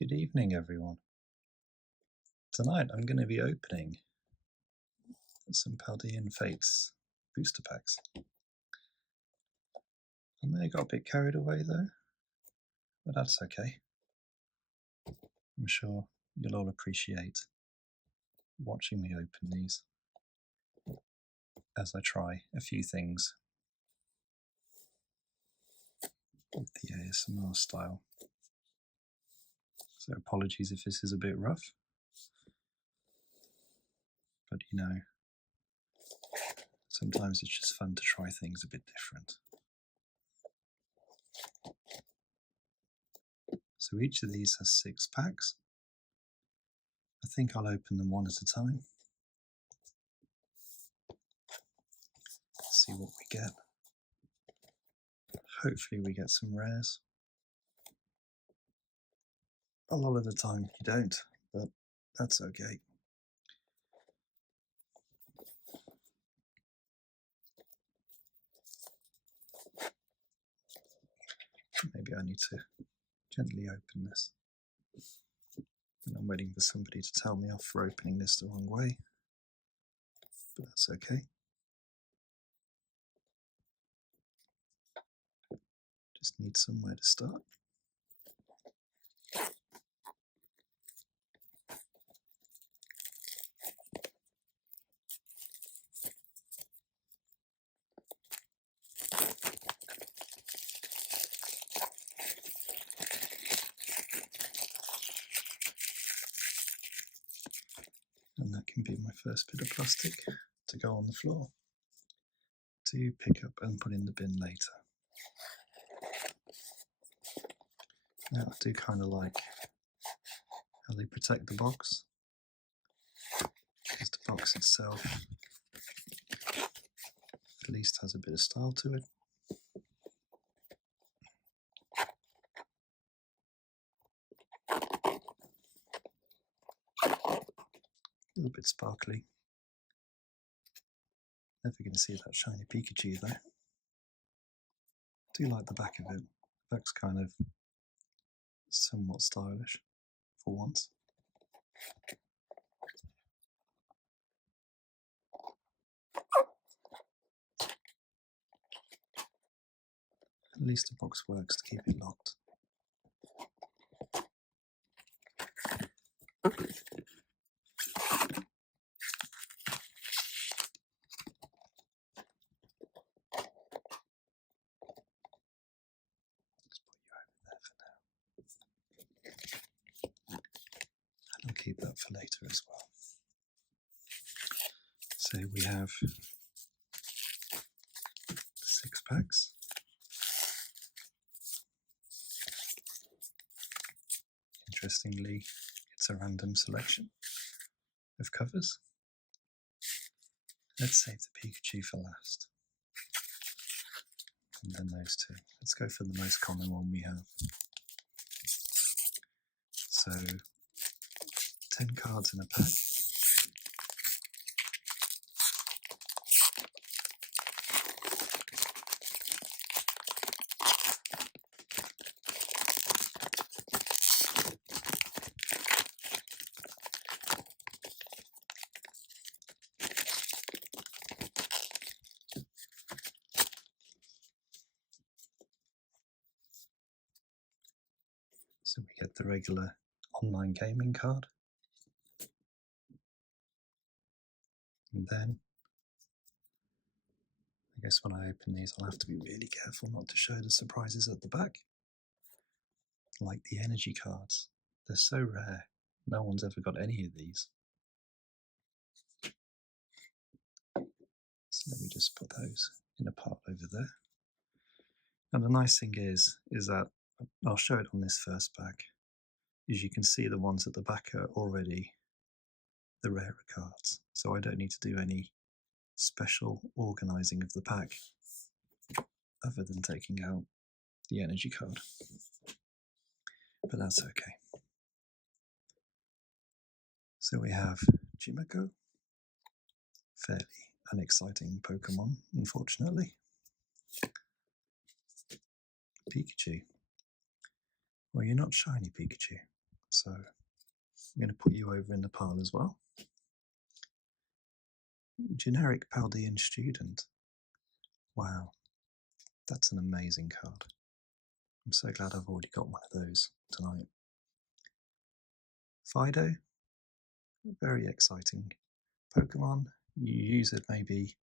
Good evening, everyone. Tonight I'm going to be opening some Paldean Fates booster packs. I may have got a bit carried away though, but that's okay. I'm sure you'll all appreciate watching me open these as I try a few things with the ASMR style. So apologies if this is a bit rough, but you know, sometimes it's just fun to try things a bit different. So each of these has 6 packs. I think I'll open them one at a time. See what we get. Hopefully we get some rares. A lot of the time you don't, but that's okay. Maybe I need to gently open this. And I'm waiting for somebody to tell me off for opening this the wrong way, but that's okay. Just need somewhere to start. And that can be my first bit of plastic to go on the floor to pick up and put in the bin later. Now I do kind of like how they protect the box, because the box itself at least has a bit of style to it. A little bit sparkly. Never going to see that shiny Pikachu though. Do like the back of it. The back's kind of somewhat stylish for once. At least the box works to keep it locked. I'll keep that for later as well. So we have 6 packs. Interestingly, it's a random selection of covers. Let's save the Pikachu for last. And then those 2. Let's go for the most common one we have. So 10 cards in a pack. So we get the regular online gaming card. And then, I guess when I open these, I'll have to be really careful not to show the surprises at the back. Like the energy cards. They're so rare. No one's ever got any of these. So let me just put those in a pile over there. And the nice thing is that I'll show it on this first pack. As you can see, the ones at the back are already the rarer cards, so I don't need to do any special organising of the pack other than taking out the energy card. But that's okay. So we have Jimiko, fairly unexciting Pokemon, unfortunately. Pikachu. Well, you're not shiny Pikachu, So I'm going to put you over in the pile as well. Generic Paldean Student. Wow, that's an amazing card. I'm so glad I've already got one of those tonight. Fido, very exciting Pokemon. You use it maybe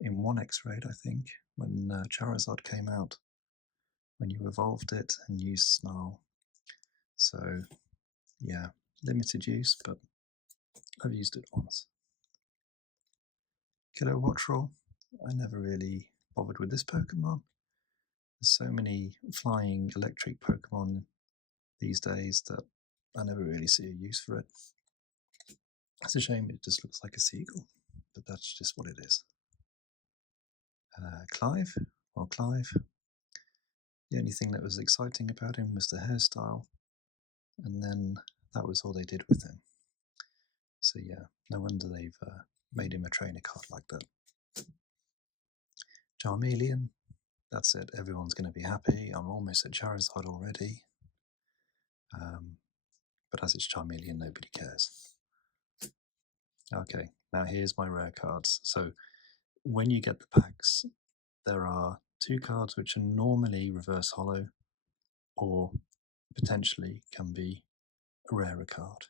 in one X-Raid, I think, when Charizard came out, when you evolved it and used Snarl. So, yeah, limited use, but I've used it once. Kilowattrel, I never really bothered with this Pokemon. There's so many flying electric Pokemon these days that I never really see a use for it. It's a shame it just looks like a seagull, but that's just what it is. Clive, the only thing that was exciting about him was the hairstyle, and then that was all they did with him. So yeah, no wonder they've made him a trainer card like that. Charmeleon, that's it, everyone's going to be happy. I'm almost at Charizard already. But as it's Charmeleon, nobody cares. Okay, now here's my rare cards. So when you get the packs, there are 2 cards which are normally reverse holo or potentially can be a rarer card.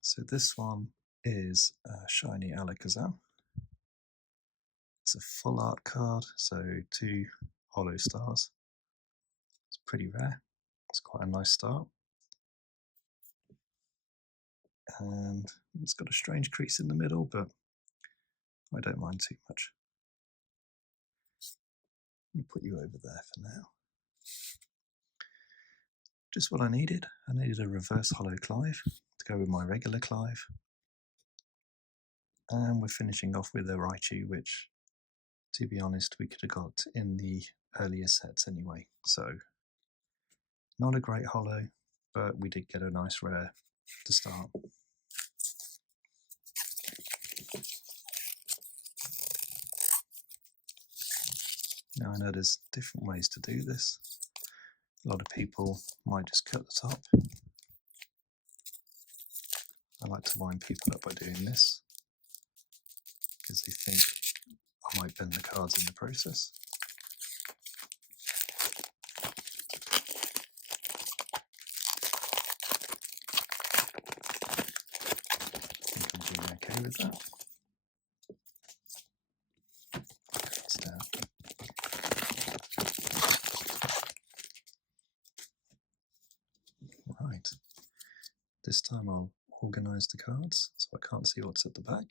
So this one is Shiny Alakazam. It's a full art card, so 2 holo stars. It's pretty rare. It's quite a nice start. And it's got a strange crease in the middle, but I don't mind too much. I'll put you over there for now. Just what I needed. I needed a reverse holo Clive to go with my regular Clive. And we're finishing off with a Raichu, which, to be honest, we could have got in the earlier sets anyway. So, not a great holo, but we did get a nice rare to start. Now I know there's different ways to do this. A lot of people might just cut the top. I like to wind people up by doing this, because they think I might bend the cards in the process. I think I'm doing okay with that. It's down. Right. This time I'll organise the cards so I can't see what's at the back.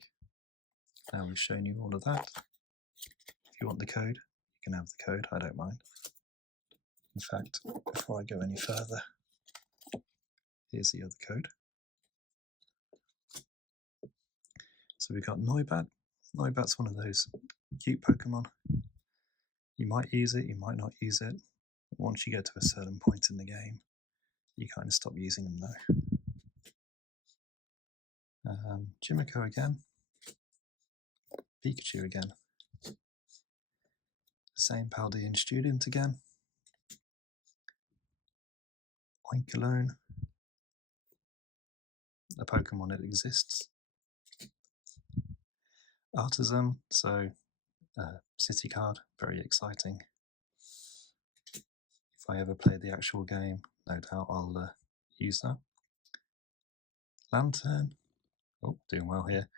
Now we've shown you all of that. If you want the code, you can have the code, I don't mind. In fact, before I go any further, here's the other code. So we've got Noibat. Noibat's one of those cute Pokemon. You might use it, you might not use it. Once you get to a certain point in the game, you kind of stop using them though. Chimico again. Pikachu again. Same Paldean Student again. Oinkologne. A Pokemon that exists. Artisan, so city card, very exciting. If I ever play the actual game, no doubt I'll use that. Lantern, oh, doing well here.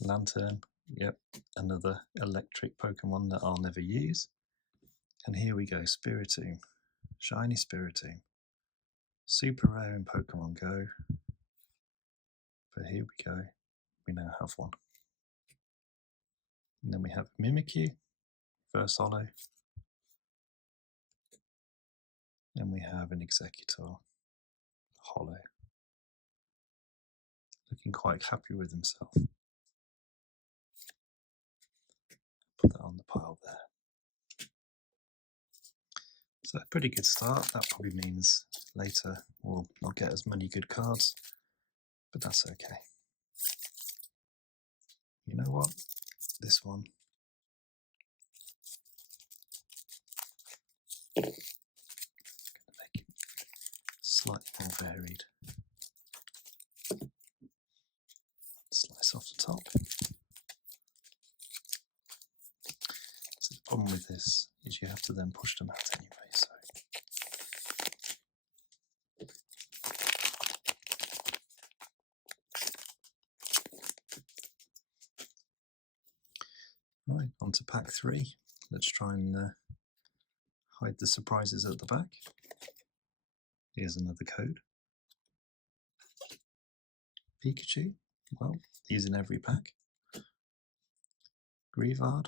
Lantern, yep, another electric Pokemon that I'll never use. And here we go, Spiritomb, shiny Spiritomb. Super rare in Pokemon Go, but here we go, we now have one. And then we have Mimikyu, reverse holo. And we have an Executor, holo. Looking quite happy with himself. Put that on the pile there. So a pretty good start. That probably means later we'll not get as many good cards, but that's okay. You know what? This one. I'm going to make it slightly more varied. Slice off the top. So the problem with this is you have to then push them out anyway, so right, on to pack 3. Let's try and hide the surprises at the back. Here's another code. Pikachu, well, he's in every pack. Greavard,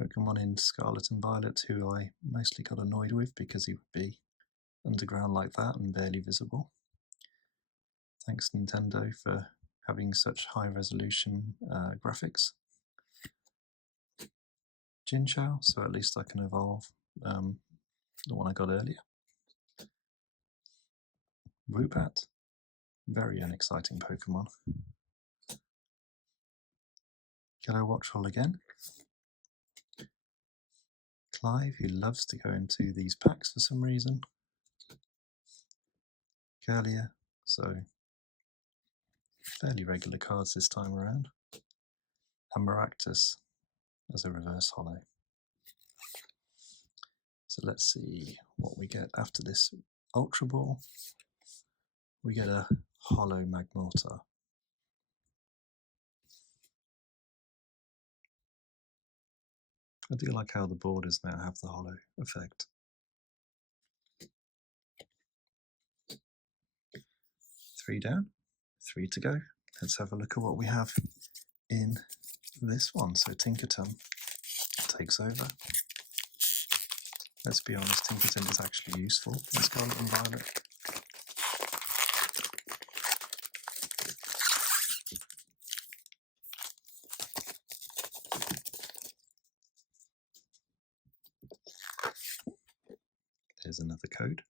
Pokemon in Scarlet and Violet who I mostly got annoyed with because he would be underground like that and barely visible. Thanks Nintendo for having such high resolution graphics. Jinchao, so at least I can evolve the one I got earlier. Woobat, very unexciting Pokemon. Yellow Watchful again. Clive, who loves to go into these packs for some reason. Kirlia, so fairly regular cards this time around. And Maractus as a reverse holo. So let's see what we get after this Ultra Ball. We get a holo Magmortar. I do like how the borders now have the holo effect. Three down, 3 to go. Let's have a look at what we have in this one. So Tinkerton takes over. Let's be honest, Tinkerton is actually useful in Scarlet and Violet. There's another code.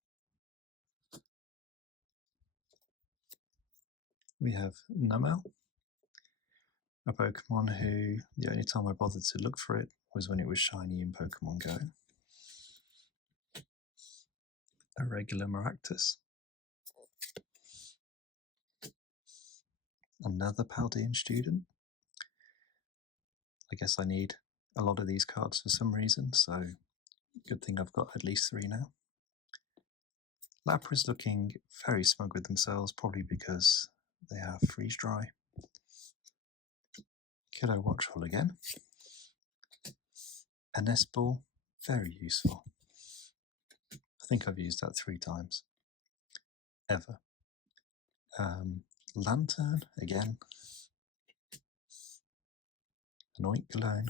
We have Numel, a Pokemon who the only time I bothered to look for it was when it was shiny in Pokemon Go. A regular Maractus. Another Paldean student. I guess I need a lot of these cards for some reason, so good thing I've got at least 3 now. Lapras looking very smug with themselves, probably because they have Freeze Dry. Kiddo Watchful again. A Nest Ball, very useful. I think I've used that 3 times. Ever. Lantern again. An Oinkologne.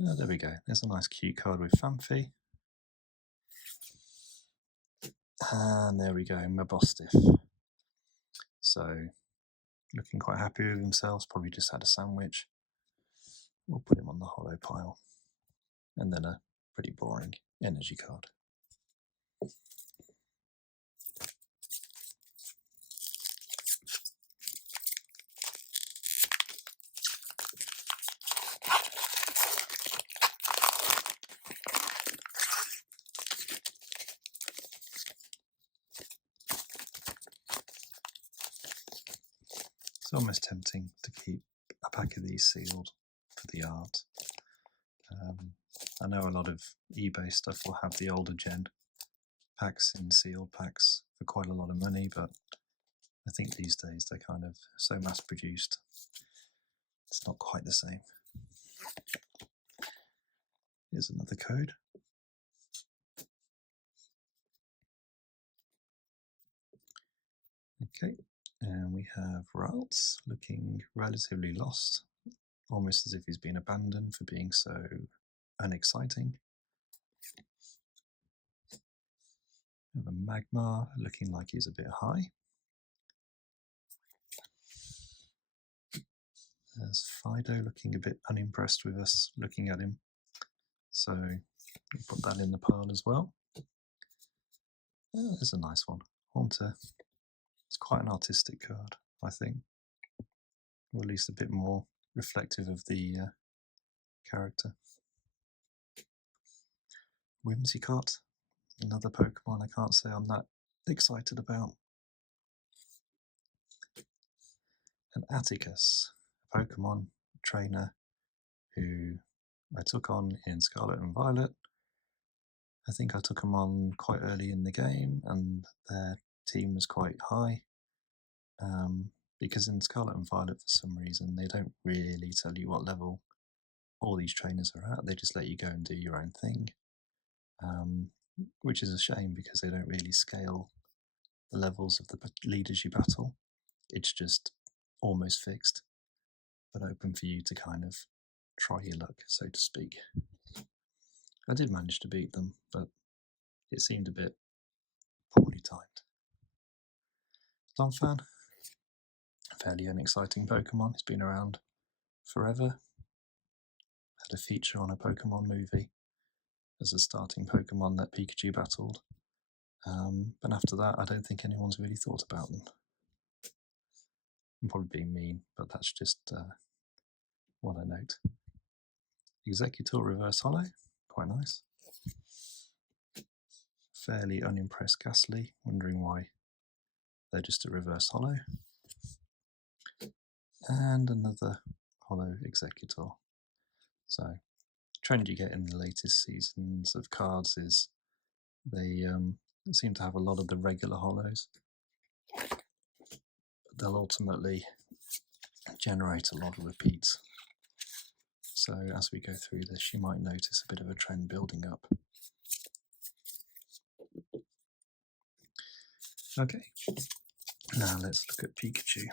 Oh, there we go. There's a nice cute card with Famfi. And there we go, Mabostiff. So, looking quite happy with themselves, probably just had a sandwich. We'll put him on the holo pile. And then a pretty boring energy card. It's almost tempting to keep a pack of these sealed for the art. I know a lot of eBay stuff will have the older gen packs in sealed packs for quite a lot of money, but I think these days they're kind of so mass produced, it's not quite the same. Here's another code. Okay, and we have Ralts looking relatively lost, almost as if he's been abandoned for being so unexciting. We have a Magmar looking like he's a bit high. There's Fido looking a bit unimpressed with us looking at him, so we'll put that in the pile as well. Oh, there's a nice one. Haunter. It's quite an artistic card, I think, or at least a bit more reflective of the character. Whimsicott, Another Pokemon I can't say I'm that excited about. An Atticus, a Pokemon trainer who I took on in Scarlet and Violet. I think I took them on quite early in the game, and their team was quite high. Because in Scarlet and Violet, for some reason, they don't really tell you what level all these trainers are at. They just let you go and do your own thing, which is a shame because they don't really scale the levels of the leaders you battle. It's just almost fixed, but open for you to kind of try your luck, so to speak. I did manage to beat them, but it seemed a bit poorly timed. Donphan, fairly unexciting Pokemon. It's been around forever. Had a feature on a Pokemon movie as a starting Pokemon that Pikachu battled. But after that, I don't think anyone's really thought about them. I'm probably being mean, but that's just what I note. Executor Reverse Hollow, quite nice. Fairly unimpressed Ghastly, wondering why they're just a Reverse Hollow. And another Hollow Executor. So, the trend you get in the latest seasons of cards is they seem to have a lot of the regular Hollows. But they'll ultimately generate a lot of repeats. So as we go through this, you might notice a bit of a trend building up. Okay, now let's look at Pikachu.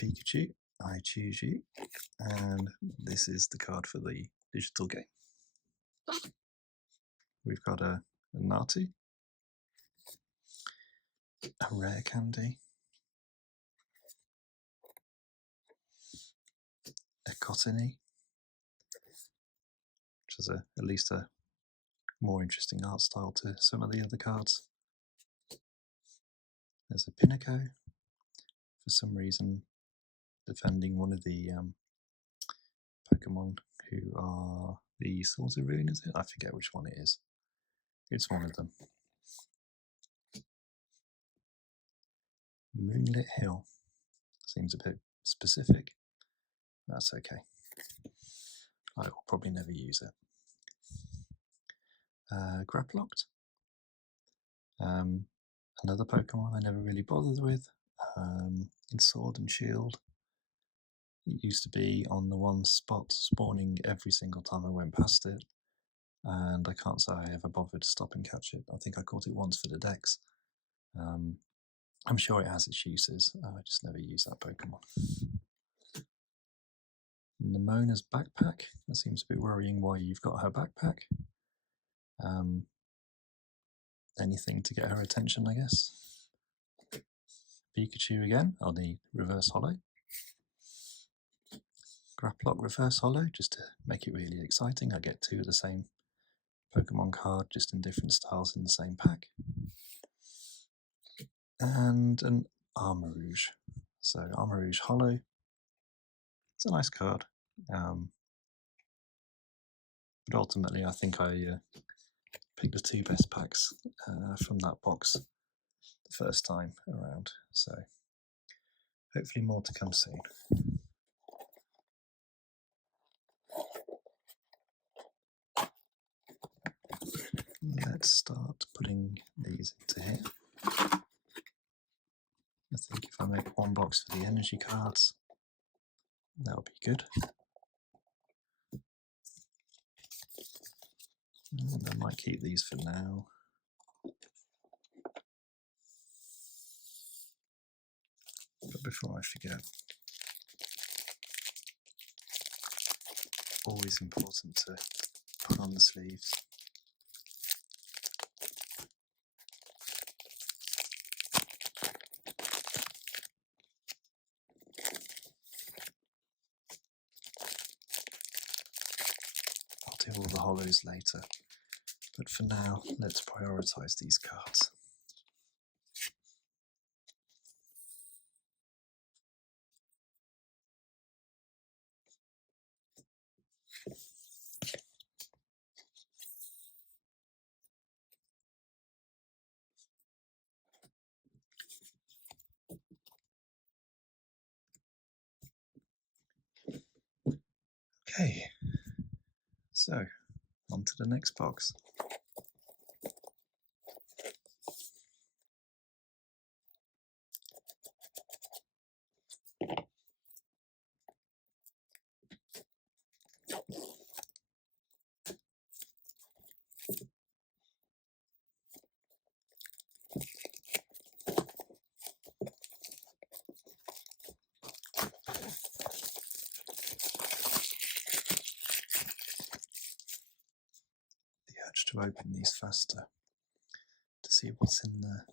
Pikachu, I choose you, and this is the card for the digital game. We've got a Natu, a Rare Candy, a Cottony, which is at least a more interesting art style to some of the other cards. There's a Pinnacle, for some reason defending one of the Pokemon who are the Swords of Ruin, is it? I forget which one it is. It's one of them. Moonlit Hill. Seems a bit specific. That's okay. I will probably never use it. Graplocked. Another Pokemon I never really bothered with. In Sword and Shield. It used to be on the one spot spawning every single time I went past it. And I can't say I ever bothered to stop and catch it. I think I caught it once for the Dex. I'm sure it has its uses. I just never use that Pokemon. Nemona's backpack. That seems a bit worrying why you've got her backpack. Anything to get her attention, I guess. Pikachu again on the Reverse Hollow. Graplock Reverse Hollow, just to make it really exciting. I get two of the same Pokemon card, just in different styles in the same pack. And an Armarouge. So Armarouge Hollow. It's a nice card. But ultimately, I think I picked the two best packs from that box the first time around. So hopefully more to come soon. Let's start putting these into here. I think if I make one box for the energy cards, that'll be good. And I might keep these for now. But before I forget, always important to put on the sleeves. I'll do all the hollows later, but for now, let's prioritise these cards. Okay, so on to the next box. The urge to open these faster to see what's in there.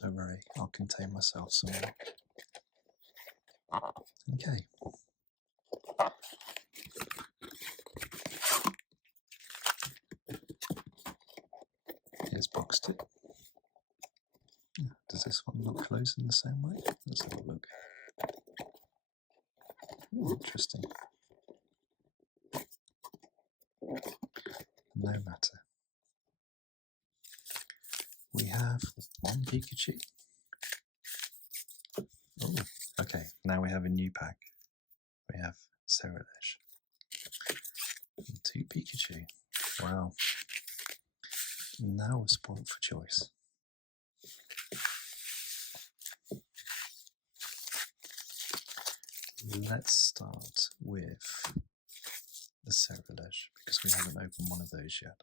Don't worry, I'll contain myself somewhere. Okay. Here's box tip. Does this one look closed in the same way? Let's have a look. Interesting. No matter. We have one Pikachu. Oh, okay, now we have a new pack. We have Cerulege. And 2 Pikachu. Wow. Now we're spoiled for choice. Let's start with the Cerulege because we haven't opened one of those yet.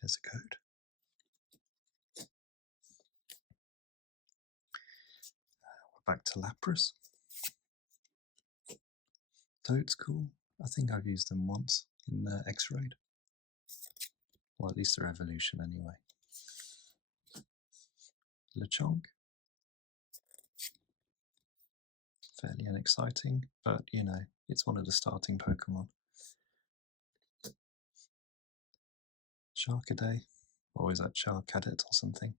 There's a code. We're back to Lapras. Toad's cool. I think I've used them once in X-Raid. Well, at least their evolution anyway. Lechonk. Fairly unexciting, but you know, it's one of the starting Pokemon. Sharkaday, or is that Charcadet or something?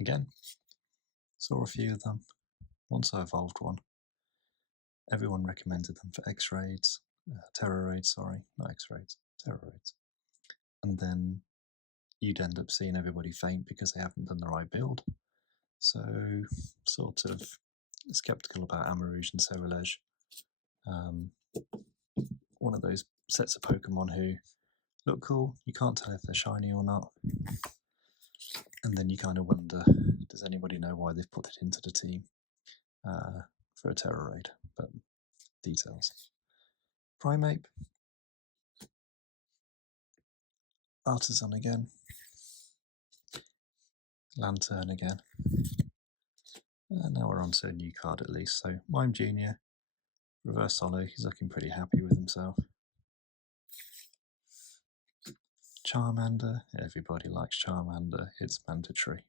Again, saw a few of them. Once I evolved one. Everyone recommended them for X-Raids, Terror Raids, sorry, not X-Raids, Terror Raids. And then you'd end up seeing everybody faint because they haven't done the right build. So, sort of skeptical about Amarouge and Cerulege. One of those sets of Pokemon who look cool, you can't tell if they're shiny or not. And then you kind of wonder, does anybody know why they've put it into the team for a Terror Raid? But details. Primeape. Artisan again. Lantern again. And now we're on to a new card at least. So Mime Jr. Reverse Holo, he's looking pretty happy with himself. Charmander, everybody likes Charmander, it's mandatory.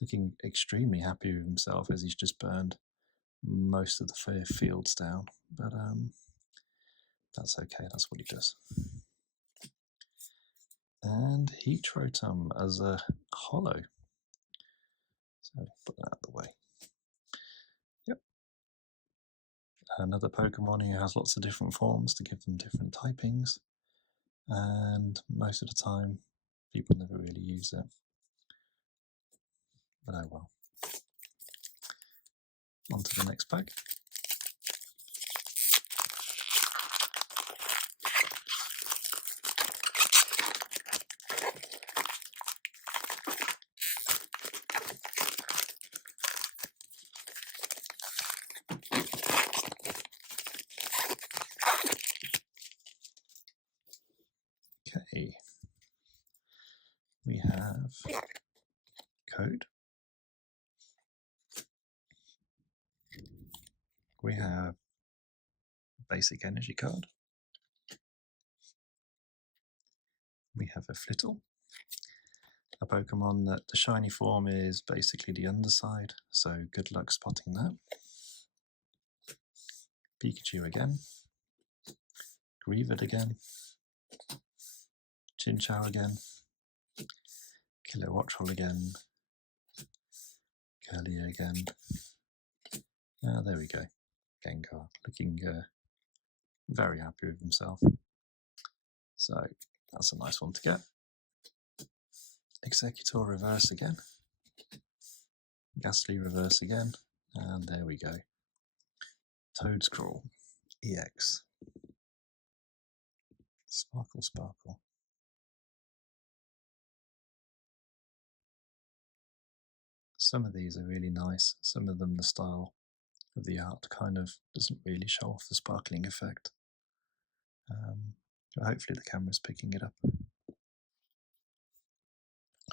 Looking extremely happy with himself as he's just burned most of the fields down, but that's okay, that's what he does. And Heatrotum as a holo. So put that out of the way. Yep. Another Pokemon who has lots of different forms to give them different typings. And most of the time, people never really use it. But oh well. On to the next pack. Okay. We have code. We have basic energy card. We have a Flittle, a Pokemon that the shiny form is basically the underside, so good luck spotting that. Pikachu again, Greavard again, Chinchou again, Kilowattrel again, Curlier again. Ah, there we go. Gengar looking very happy with himself. So that's a nice one to get. Executor reverse again. Ghastly reverse again. And there we go. Toadscrawl EX. Sparkle, sparkle. Some of these are really nice. Some of them, the style of the art kind of doesn't really show off the sparkling effect. But hopefully the camera's picking it up. I'll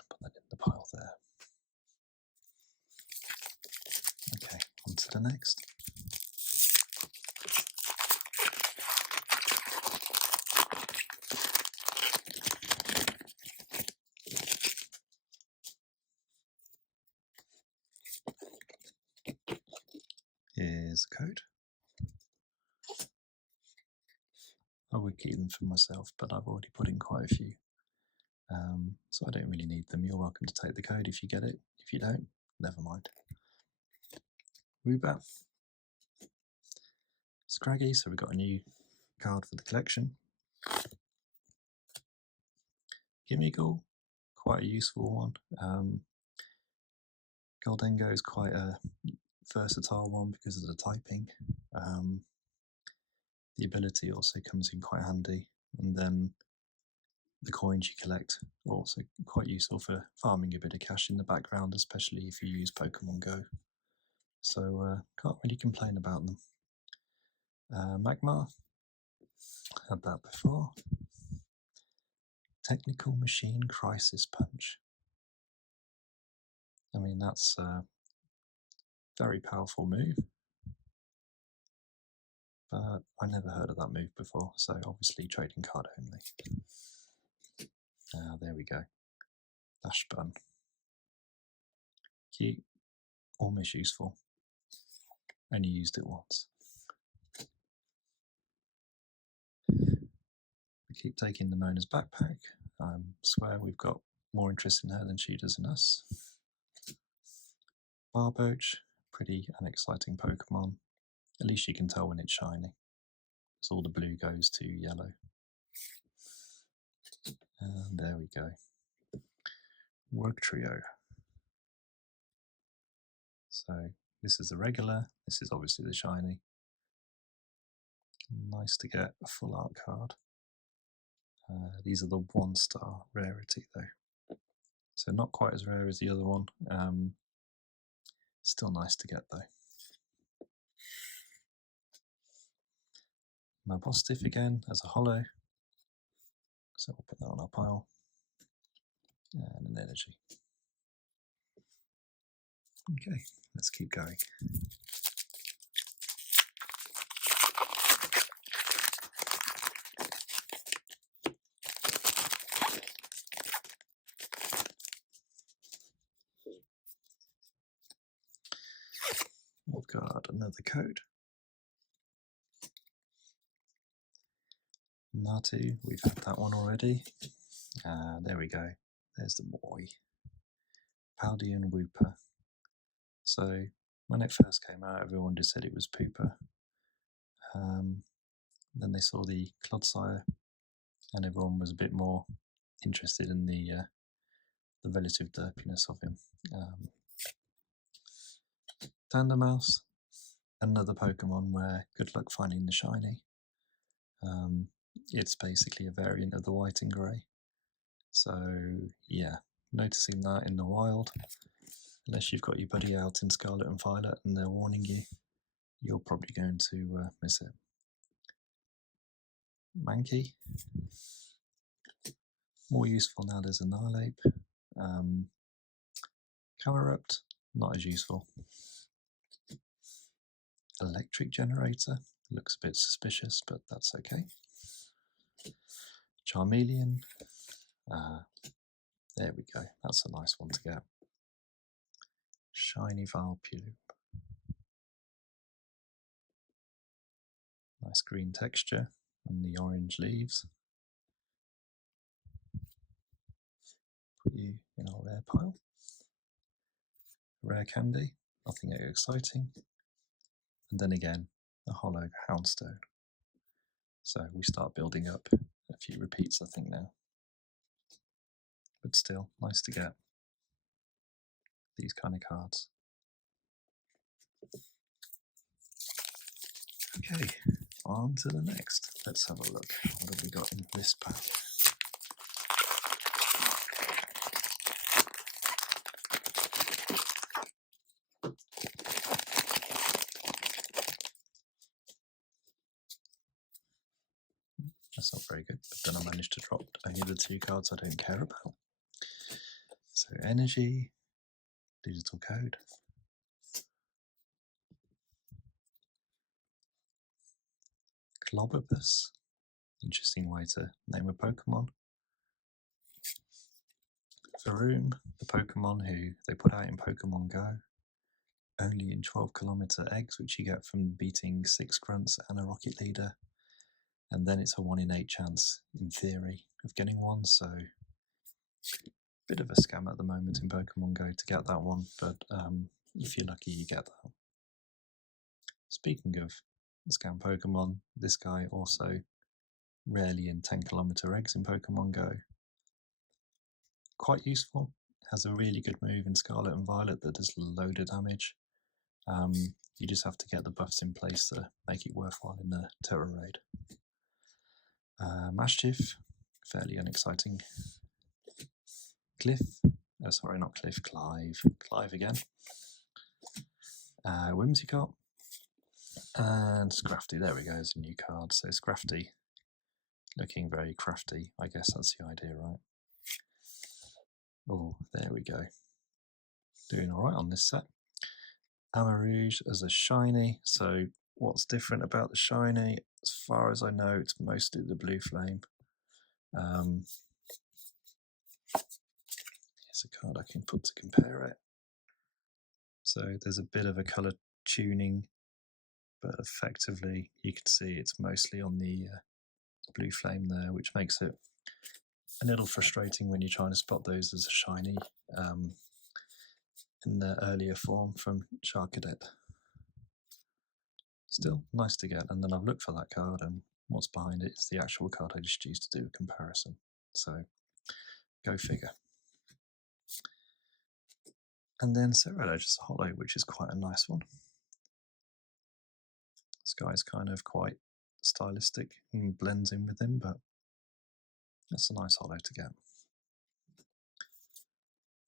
put that in the pile there. Okay, on to the next. Here's a code. I would keep them for myself, but I've already put in quite a few. So I don't really need them. You're welcome to take the code if you get it. If you don't, never mind. Woobat. Scraggy, so we've got a new card for the collection. Gimmighoul, quite a useful one. Goldengo is quite a versatile one because of the typing. The ability also comes in quite handy, and then the coins you collect are also quite useful for farming a bit of cash in the background, especially if you use Pokemon Go. So can't really complain about them. Magmar, had that before. Technical Machine Crisis Punch. I mean, that's a very powerful move, but I never heard of that move before, so obviously trading card only. There we go. Dash Bun. Cute, almost useful. Only used it once. We keep taking the Mona's backpack. I swear we've got more interest in her than she does in us. Barboach, pretty unexciting Pokemon. At least you can tell when it's shiny. So all the blue goes to yellow. And there we go. Work Trio. So this is the regular, this is obviously the shiny. Nice to get a full art card. These are the 1-star rarity though. So not quite as rare as the other one. Still nice to get though. Mabostiff again as a holo. So we'll put that on our pile. And an energy. Okay, let's keep going. We've got another code. Natu, we've had that one already. There we go. There's the boy. Paldean Wooper. So when it first came out, everyone just said it was Pooper. Then they saw the Clodsire, and everyone was a bit more interested in the relative derpiness of him. Tandemaus, another Pokemon where good luck finding the shiny. It's basically a variant of the white and grey. So yeah, noticing that in the wild, unless you've got your buddy out in Scarlet and Violet and they're warning you, you're probably going to miss it. Mankey, more useful now there's Annihilate. Camerupt, not as useful. Electric Generator, looks a bit suspicious, but that's okay. Charmeleon, there we go, that's a nice one to get. Shiny Valpulup. Nice green texture and the orange leaves. Put you in our rare pile. Rare candy, nothing exciting. And then again, a hollow houndstone. So we start building up a few repeats, I think, now. But still, nice to get these kind of cards. Okay, on to the next. Let's have a look. What have we got in this pack? That's not very good, but then I managed to drop only the two cards I don't care about. So energy, digital code. Clobopus, interesting way to name a Pokemon. Varoom, the Pokemon who they put out in Pokemon Go, only in 12-kilometer eggs, which you get from beating 6 grunts and a rocket leader. And then it's a 1 in 8 chance, in theory, of getting one, so bit of a scam at the moment in Pokemon Go to get that one, but if you're lucky, you get that. Speaking of scam Pokemon, this guy also rarely in 10-kilometer eggs in Pokemon Go. Quite useful, has a really good move in Scarlet and Violet that does a load of damage. You just have to get the buffs in place to make it worthwhile in the Terra Raid. Mashtif, fairly unexciting. Cliff, sorry, not Cliff, Clive. Clive again. Whimsicott. And Scrafty, there we go, is a new card. So Scrafty, looking very crafty. I guess that's the idea, right? Oh, there we go. Doing alright on this set. Amarouge as a shiny. So what's different about the shiny? As far as I know, it's mostly the blue flame. Here's a card I can put to compare it. So there's a bit of a colour tuning, but effectively you can see it's mostly on the blue flame there, which makes it a little frustrating when you're trying to spot those as a shiny in the earlier form from Charcadet. Still nice to get, and then I've looked for that card, and what's behind it is the actual card I just used to do a comparison. So go figure. And then Cerulege is a holo, which is quite a nice one. This guy's kind of quite stylistic and blends in with him, but that's a nice holo to get.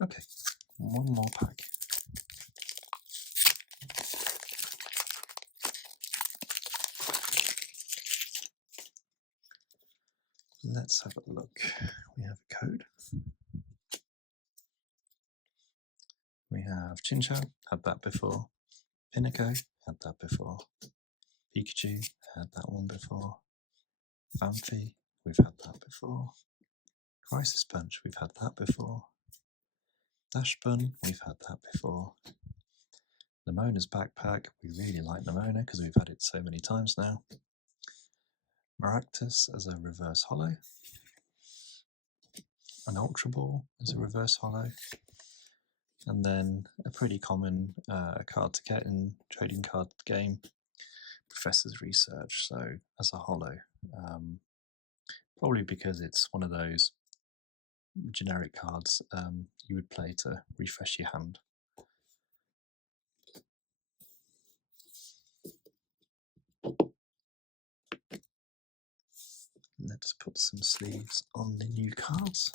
Okay, one more pack. Let's have a look. We have a code. We have Chinchou, had that before. Pinnacle, had that before. Pikachu, had that one before. Phanpy, we've had that before. Crisis Punch, we've had that before. Dashbun, we've had that before. Nemona's Backpack, we really like Nemona because we've had it so many times now. Maractus as a reverse holo. An Ultra Ball as a reverse holo. And then a pretty common card to get in trading card game, Professor's Research, so as a holo. Probably because it's one of those generic cards you would play to refresh your hand. Let's put some sleeves on the new cards.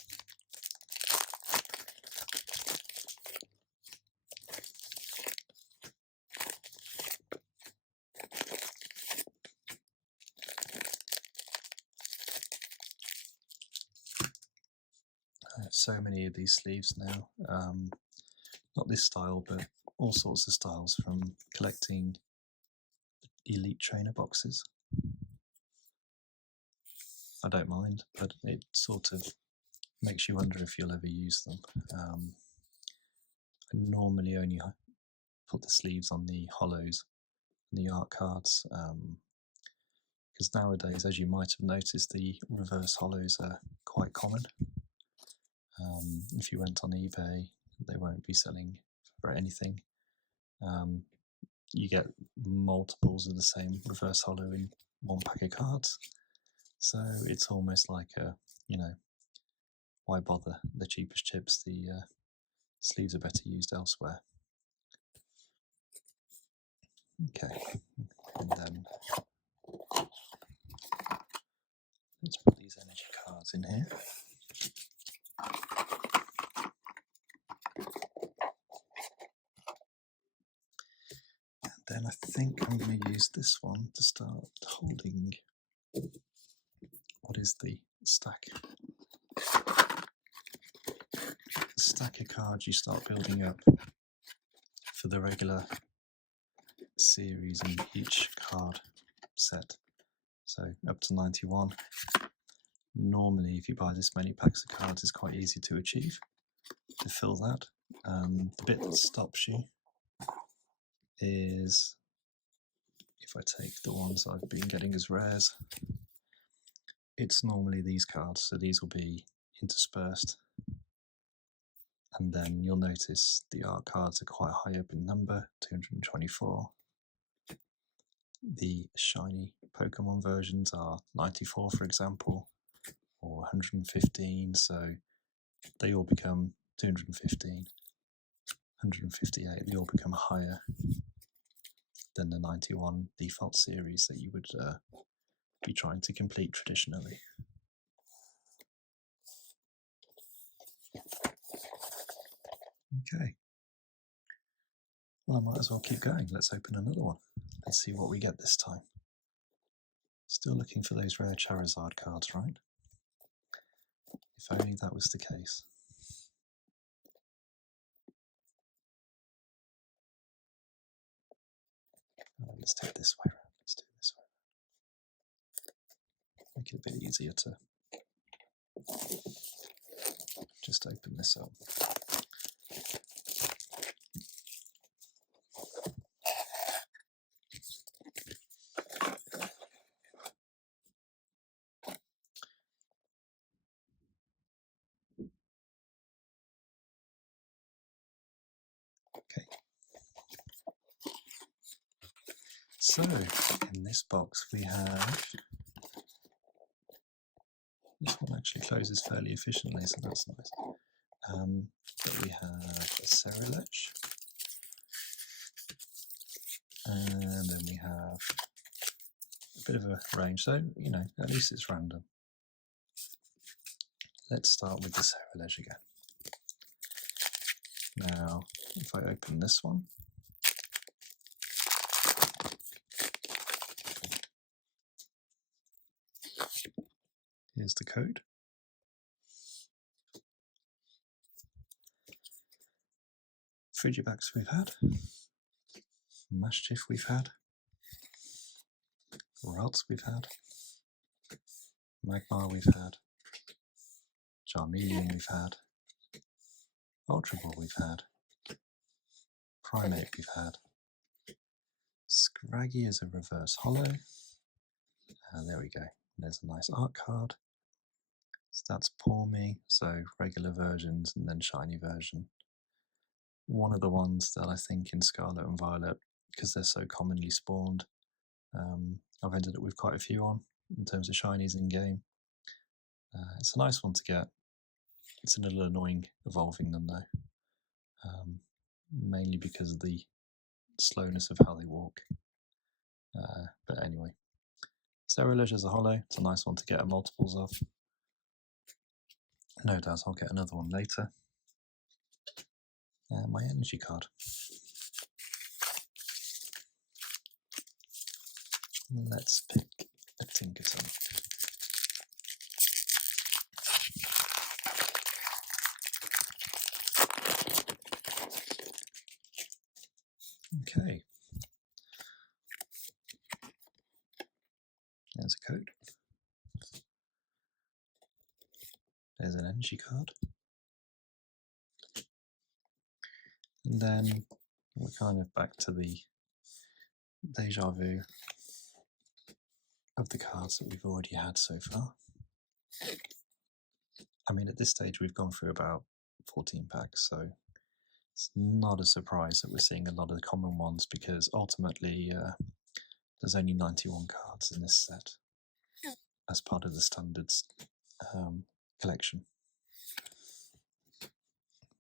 I have so many of these sleeves now. Not this style, but all sorts of styles, from collecting elite trainer boxes. I don't mind, but it sort of makes you wonder if you'll ever use them. I normally only put the sleeves on the holos and the art cards. because nowadays, as you might have noticed, the reverse hollows are quite common. If you went on eBay, they won't be selling for anything. You get multiples of the same reverse hollow in one pack of cards, so it's almost like why bother? The cheapest chips, the sleeves are better used elsewhere. Okay, and then let's put these energy cards in here. And then I think I'm going to use this one to start holding. What is the stack? The stack of cards you start building up for the regular series in each card set. So up to 91. Normally, if you buy this many packs of cards, it's quite easy to achieve, to fill that. The bit that stops you is if I take the ones I've been getting as rares, it's normally these cards, so these will be interspersed. And then you'll notice the art cards are quite high up in number, 224. The shiny Pokemon versions are 94, for example, or 115, so they all become 215, 158, they all become higher than the 91 default series that you would be trying to complete traditionally. Okay. Well, I might as well keep going. Let's open another one. Let's see what we get this time. Still looking for those rare Charizard cards, right? If only that was the case. Let's do it this way around. Let's do it this way. Make it a bit easier to just open this up. Okay. So, in this box we have, this one actually closes fairly efficiently, so that's nice. But we have a Cerulege, and then we have a bit of a range, so, at least it's random. Let's start with the Cerulege again. Now, if I open this one, here's the code. Frigibax we've had, Maschiff we've had, Ralts we've had, Magmar we've had, Charmeleon we've had, Ultra Ball we've had, Primate we've had, Scraggy is a reverse hollow, and there we go, there's a nice art card. So that's Pour Me, so regular versions and then shiny version. One of the ones that I think in Scarlet and Violet, because they're so commonly spawned, I've ended up with quite a few on in terms of shinies in game. It's a nice one to get. It's a little annoying evolving them though, mainly because of the slowness of how they walk. But anyway, Cerulege is a hollow. It's a nice one to get multiples of. No doubt I'll get another one later. My energy card. Let's pick a Tinkerton. Okay. There's a code. There's an energy card. And then we're kind of back to the deja vu of the cards that we've already had so far. I mean, at this stage we've gone through about 14 packs, so it's not a surprise that we're seeing a lot of the common ones, because ultimately there's only 91 cards in this set as part of the standards collection.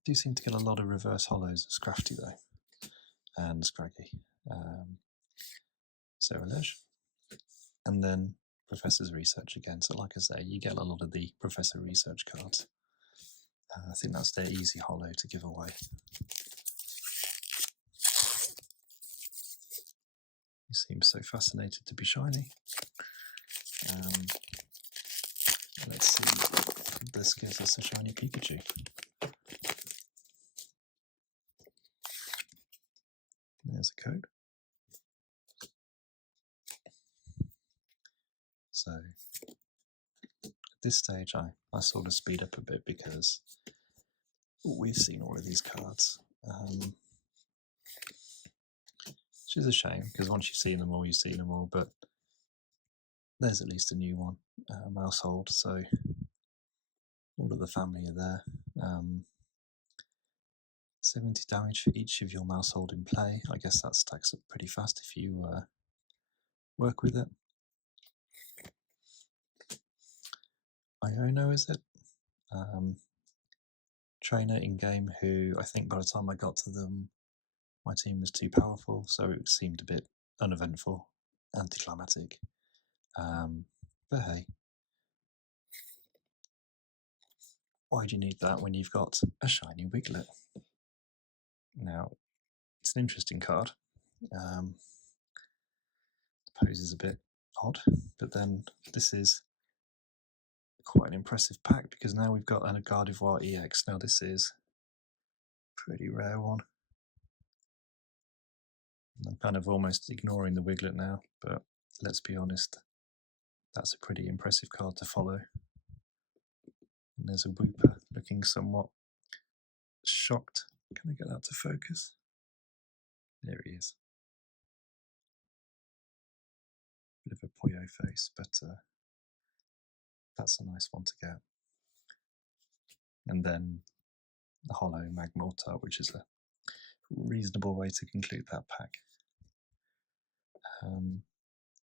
Do seem to get a lot of reverse hollows of Scrafty though, and Scraggy, Cerulege, and then Professor's Research again. So like I say, you get a lot of the Professor Research cards. I think that's their easy hollow to give away. He seems so fascinated to be shiny. Let's see if this gives us a shiny Pikachu. There's a code. So at this stage I sort of speed up a bit because we've seen all of these cards. Which is a shame, because once you've seen them all, you've seen them all, but there's at least a new one, Mousehold, so all of the family are there. 70 damage for each of your Mousehold in play. I guess that stacks up pretty fast if you work with it. Iono, is it? Trainer in-game who, I think by the time I got to them, my team was too powerful, so it seemed a bit uneventful, anticlimactic. But hey, why do you need that when you've got a shiny Wiglet? Now, it's an interesting card. Poses a bit odd, but then this is quite an impressive pack, because now we've got a Gardevoir EX. Now this is a pretty rare one. I'm kind of almost ignoring the Wiglet now, but let's be honest, that's a pretty impressive card to follow. And there's a Wooper looking somewhat shocked. Can I get that to focus? There he is. Bit of a Puyo face, but that's a nice one to get. And then the Hollow Magmortar, which is a reasonable way to conclude that pack.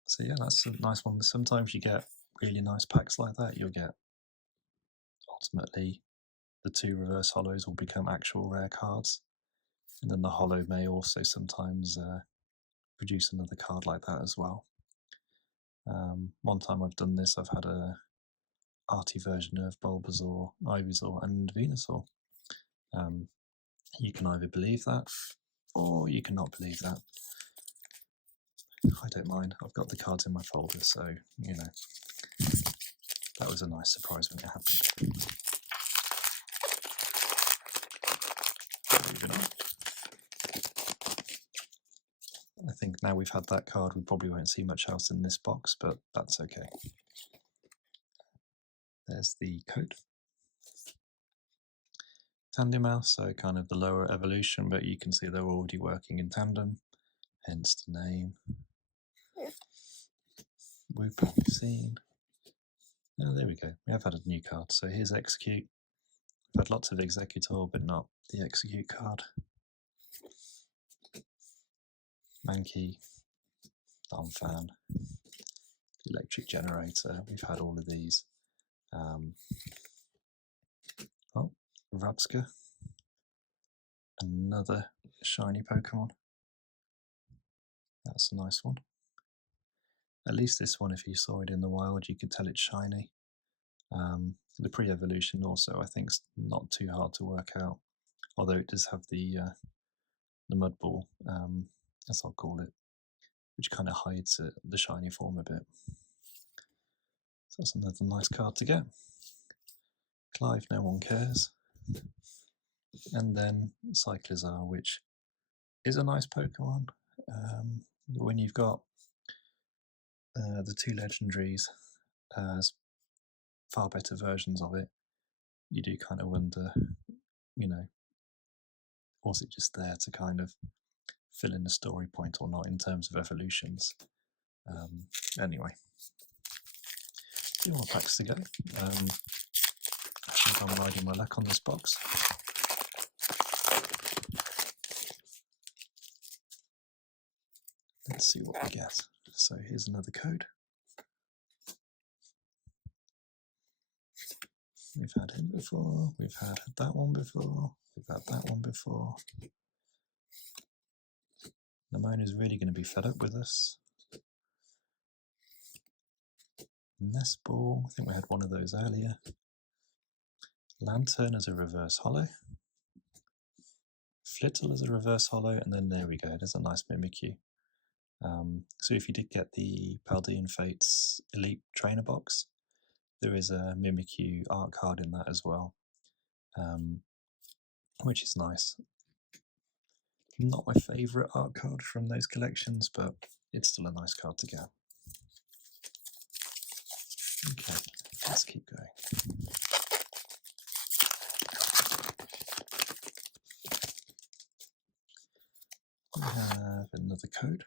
So yeah, that's a nice one. Sometimes you get really nice packs like that. You'll get, ultimately, the two reverse hollows will become actual rare cards, and then the hollow may also sometimes produce another card like that as well. One time I've done this, I've had a arty version of Bulbasaur, Ivysaur, and Venusaur. You can either believe that, or you cannot believe that. I don't mind. I've got the cards in my folder, so, you know, that was a nice surprise when it happened. Moving on. I think now we've had that card, we probably won't see much else in this box, but that's okay. There's the code. Tandemaus, so kind of the lower evolution, but you can see they're already working in tandem, hence the name. Wooper we've seen. Oh, there we go. We have had a new card. So here's Execute. I've had lots of Executor, but not the Execute card. Mankey, Donphan, Electric Generator. We've had all of these. Oh, Rabska. Another shiny Pokemon. That's a nice one. At least this one, if you saw it in the wild, you could tell it's shiny. The pre-evolution also, I think, is not too hard to work out, although it does have the mud ball, as I'll call it, which kind of hides the shiny form a bit. So that's another nice card to get. Clive, no one cares. And then Cyclizar, which is a nice Pokemon. When you've got the two legendaries as far better versions of it, you do kind of wonder, you know, was it just there to kind of fill in a story point or not in terms of evolutions? Anyway, few more packs to go. I think I'm riding my luck on this box. Let's see what we get. So here's another code. We've had him before, we've had that one before, we've had that one before. Lamona's really going to be fed up with us. Nest Ball, I think we had one of those earlier. Lantern as a reverse hollow. Flittle as a reverse hollow, and then there we go, there's a nice Mimikyu. So if you did get the Paldean Fates Elite Trainer box, there is a Mimikyu art card in that as well, which is nice. Not my favourite art card from those collections, but it's still a nice card to get. Okay, let's keep going. We have another code.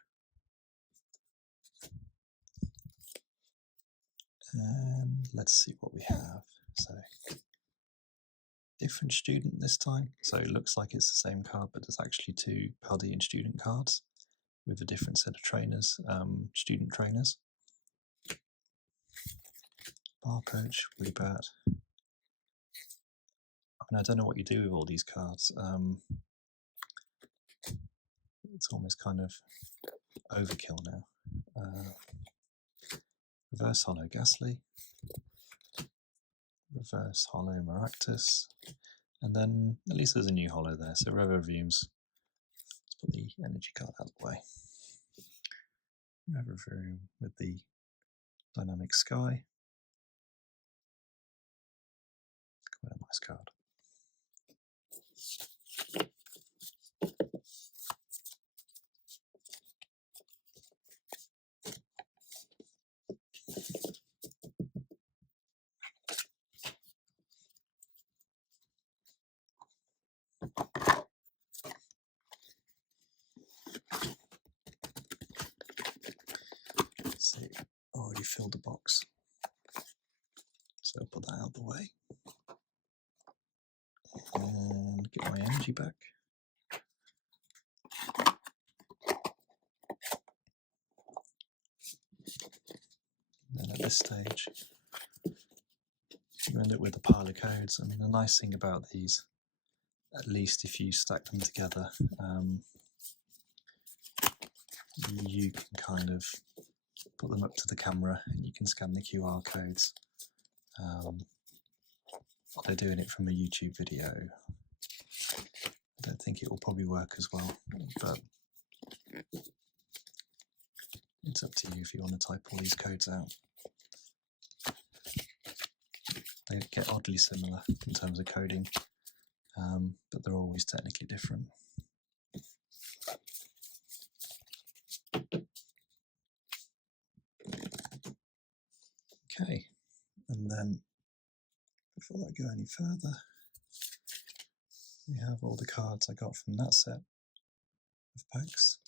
And let's see what we have. So, different student this time. So it looks like it's the same card, but there's actually two Paldean student cards with a different set of trainers, student trainers. Bar Perch, Weebat. I mean, I don't know what you do with all these cards. It's almost kind of overkill now. Reverse Hollow Ghastly. Reverse Hollow Maractus. And then at least there's a new hollow there, so Revervumes. Let's put the energy card out of the way. Revervume with the Dynamic Sky. Quite a nice card. Let's see, already filled the box. So I'll put that out of the way. And get my energy back. Then at this stage, you end up with a pile of codes. I mean, the nice thing about these, at least if you stack them together, you can kind of put them up to the camera and you can scan the QR codes. They're doing it from a YouTube video. I don't think it will probably work as well, but it's up to you if you want to type all these codes out. They get oddly similar in terms of coding, but they're always technically different. Okay, and then before I go any further, we have all the cards I got from that set of packs.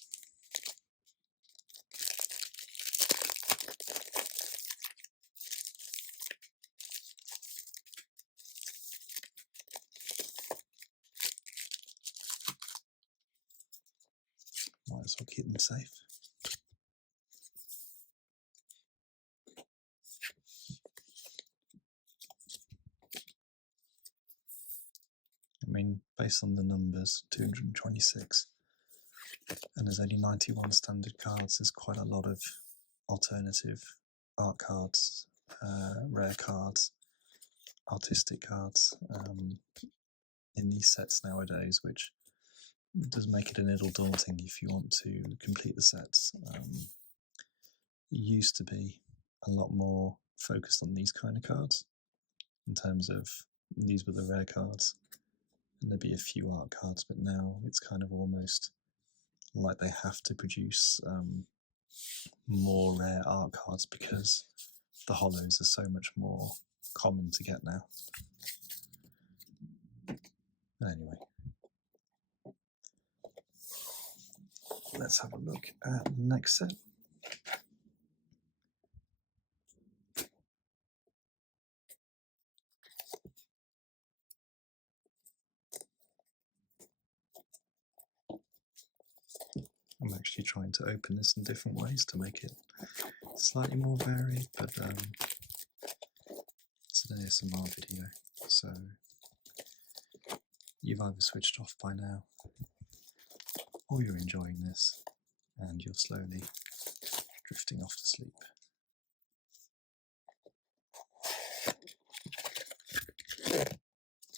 Might as well keep them safe. I mean, based on the numbers, 226, and there's only 91 standard cards. There's quite a lot of alternative art cards, rare cards, artistic cards in these sets nowadays, which does make it a little daunting if you want to complete the sets. It used to be a lot more focused on these kind of cards, in terms of these were the rare cards, and there'd be a few art cards, but now it's kind of almost like they have to produce more rare art cards because the hollows are so much more common to get now. Anyway, let's have a look at the next set. trying to open this in different ways to make it slightly more varied, but it's an ASMR video, so you've either switched off by now, or you're enjoying this, and you're slowly drifting off to sleep.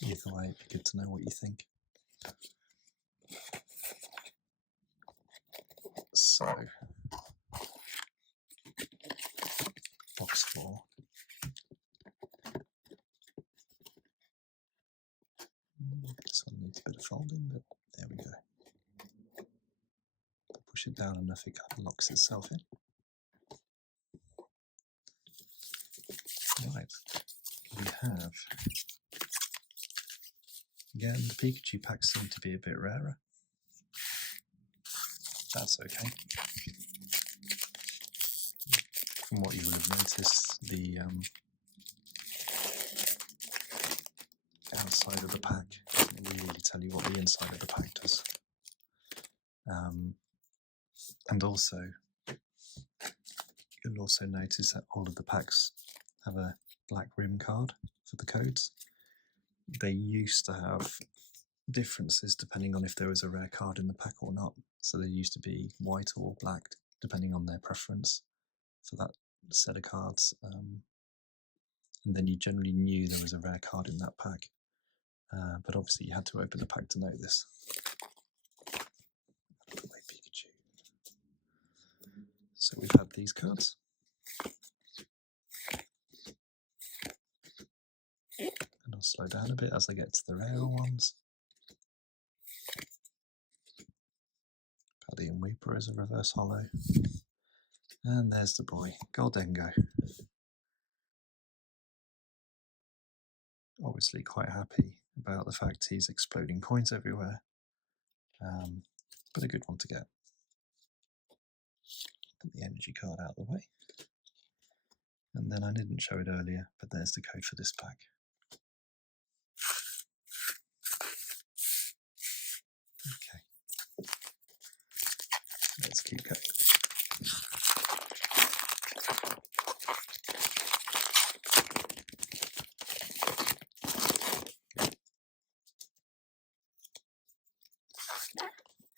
Either way, it'd be good to know what you think. So, box 4. This one needs a bit of folding, but there we go. Push it down enough, it kind of locks itself in. Right, we have, again, the Pikachu packs seem to be a bit rarer. That's okay. From what you will have noticed, the outside of the pack doesn't really tell you what the inside of the pack does. And also, you'll also notice that all of the packs have a black rim card for the codes. They used to have differences depending on if there was a rare card in the pack or not. So there used to be white or black, depending on their preference for that set of cards. And then you generally knew there was a rare card in that pack. But obviously you had to open the pack to know this. Pikachu. So we've had these cards. And I'll slow down a bit as I get to the rarer ones. Paldean Weeper as a reverse holo. And there's the boy, Goldengo. Obviously quite happy about the fact he's exploding coins everywhere. But a good one to get. Put the energy card out of the way. And then I didn't show it earlier, but there's the code for this pack. Okay. Let's keep going.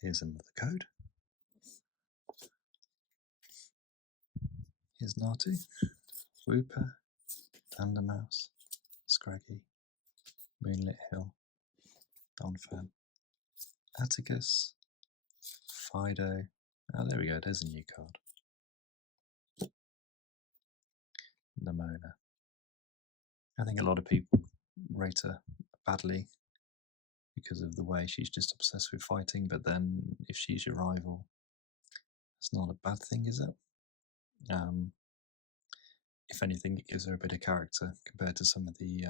Here's another code. Here's Natu, Wooper, Thundermouse, Scraggy, Moonlit Hill, Donphan, Atticus, Fido. Oh, there we go, there's a new card. Nemona. I think a lot of people rate her badly because of the way she's just obsessed with fighting, but then if she's your rival, it's not a bad thing, is it? If anything, it gives her a bit of character compared to some of the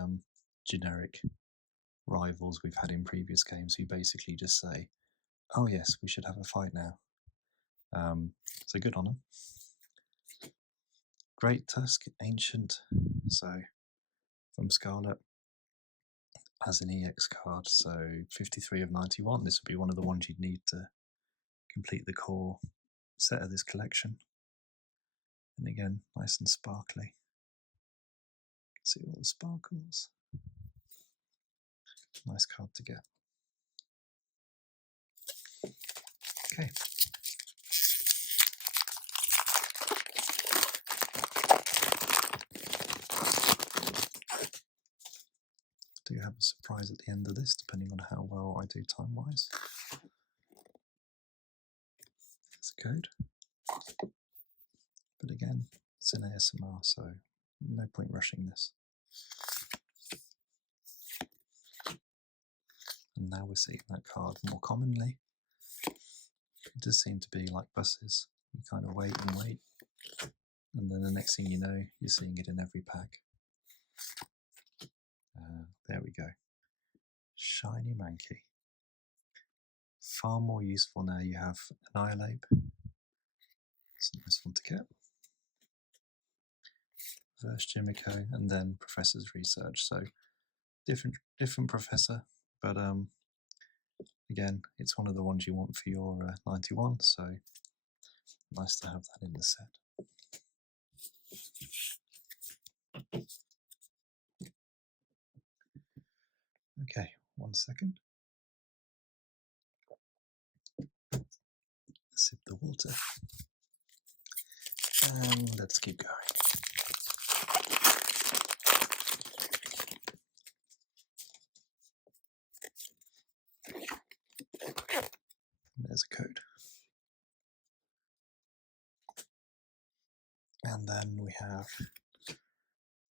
generic rivals we've had in previous games who basically just say, oh yes, we should have a fight now. So good on them. Great Tusk, Ancient, so from Scarlet as an EX card, so 53 of 91. This would be one of the ones you'd need to complete the core set of this collection. And again, nice and sparkly. You can see all the sparkles. Nice card to get. Okay. Do have a surprise at the end of this, depending on how well I do time-wise. There's a code. But again, it's an ASMR, so no point rushing this. And now we're seeing that card more commonly. It does seem to be like buses. You kind of wait and wait, and then the next thing you know, you're seeing it in every pack. There we go. Shiny Mankey. Far more useful now you have Annihilate. It's a nice one to get. Verse Jimiko, and then Professor's Research. So different professor, but again, it's one of the ones you want for your 91. So Nice to have that in the set. Okay, 1 second. Sip the water. And let's keep going. There's a code. And then we have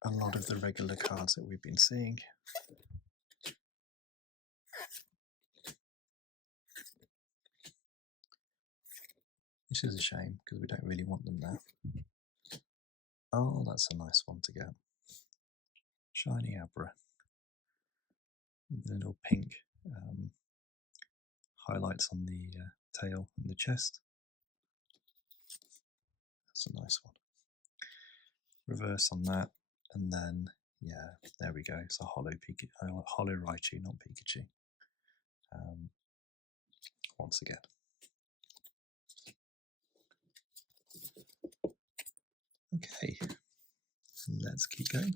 a lot of the regular cards that we've been seeing. Which is a shame, because we don't really want them now. Oh, that's a nice one to get. Shiny Abra. With the little pink highlights on the tail and the chest. That's a nice one. Reverse on that, and then, yeah, there we go. It's a hollow Raichu, not Pikachu. Once again. Okay, let's keep going.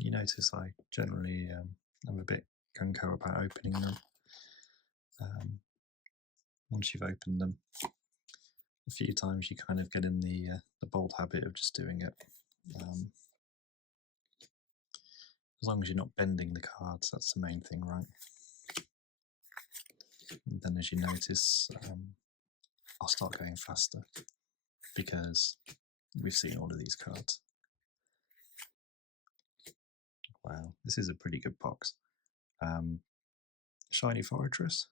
You notice I generally am a bit gung-ho about opening them. Once you've opened them a few times, you kind of get in the bold habit of just doing it. As long as you're not bending the cards, that's the main thing, right? And then as you notice, I'll start going faster because we've seen all of these cards. Wow, this is a pretty good box. Shiny Fortress.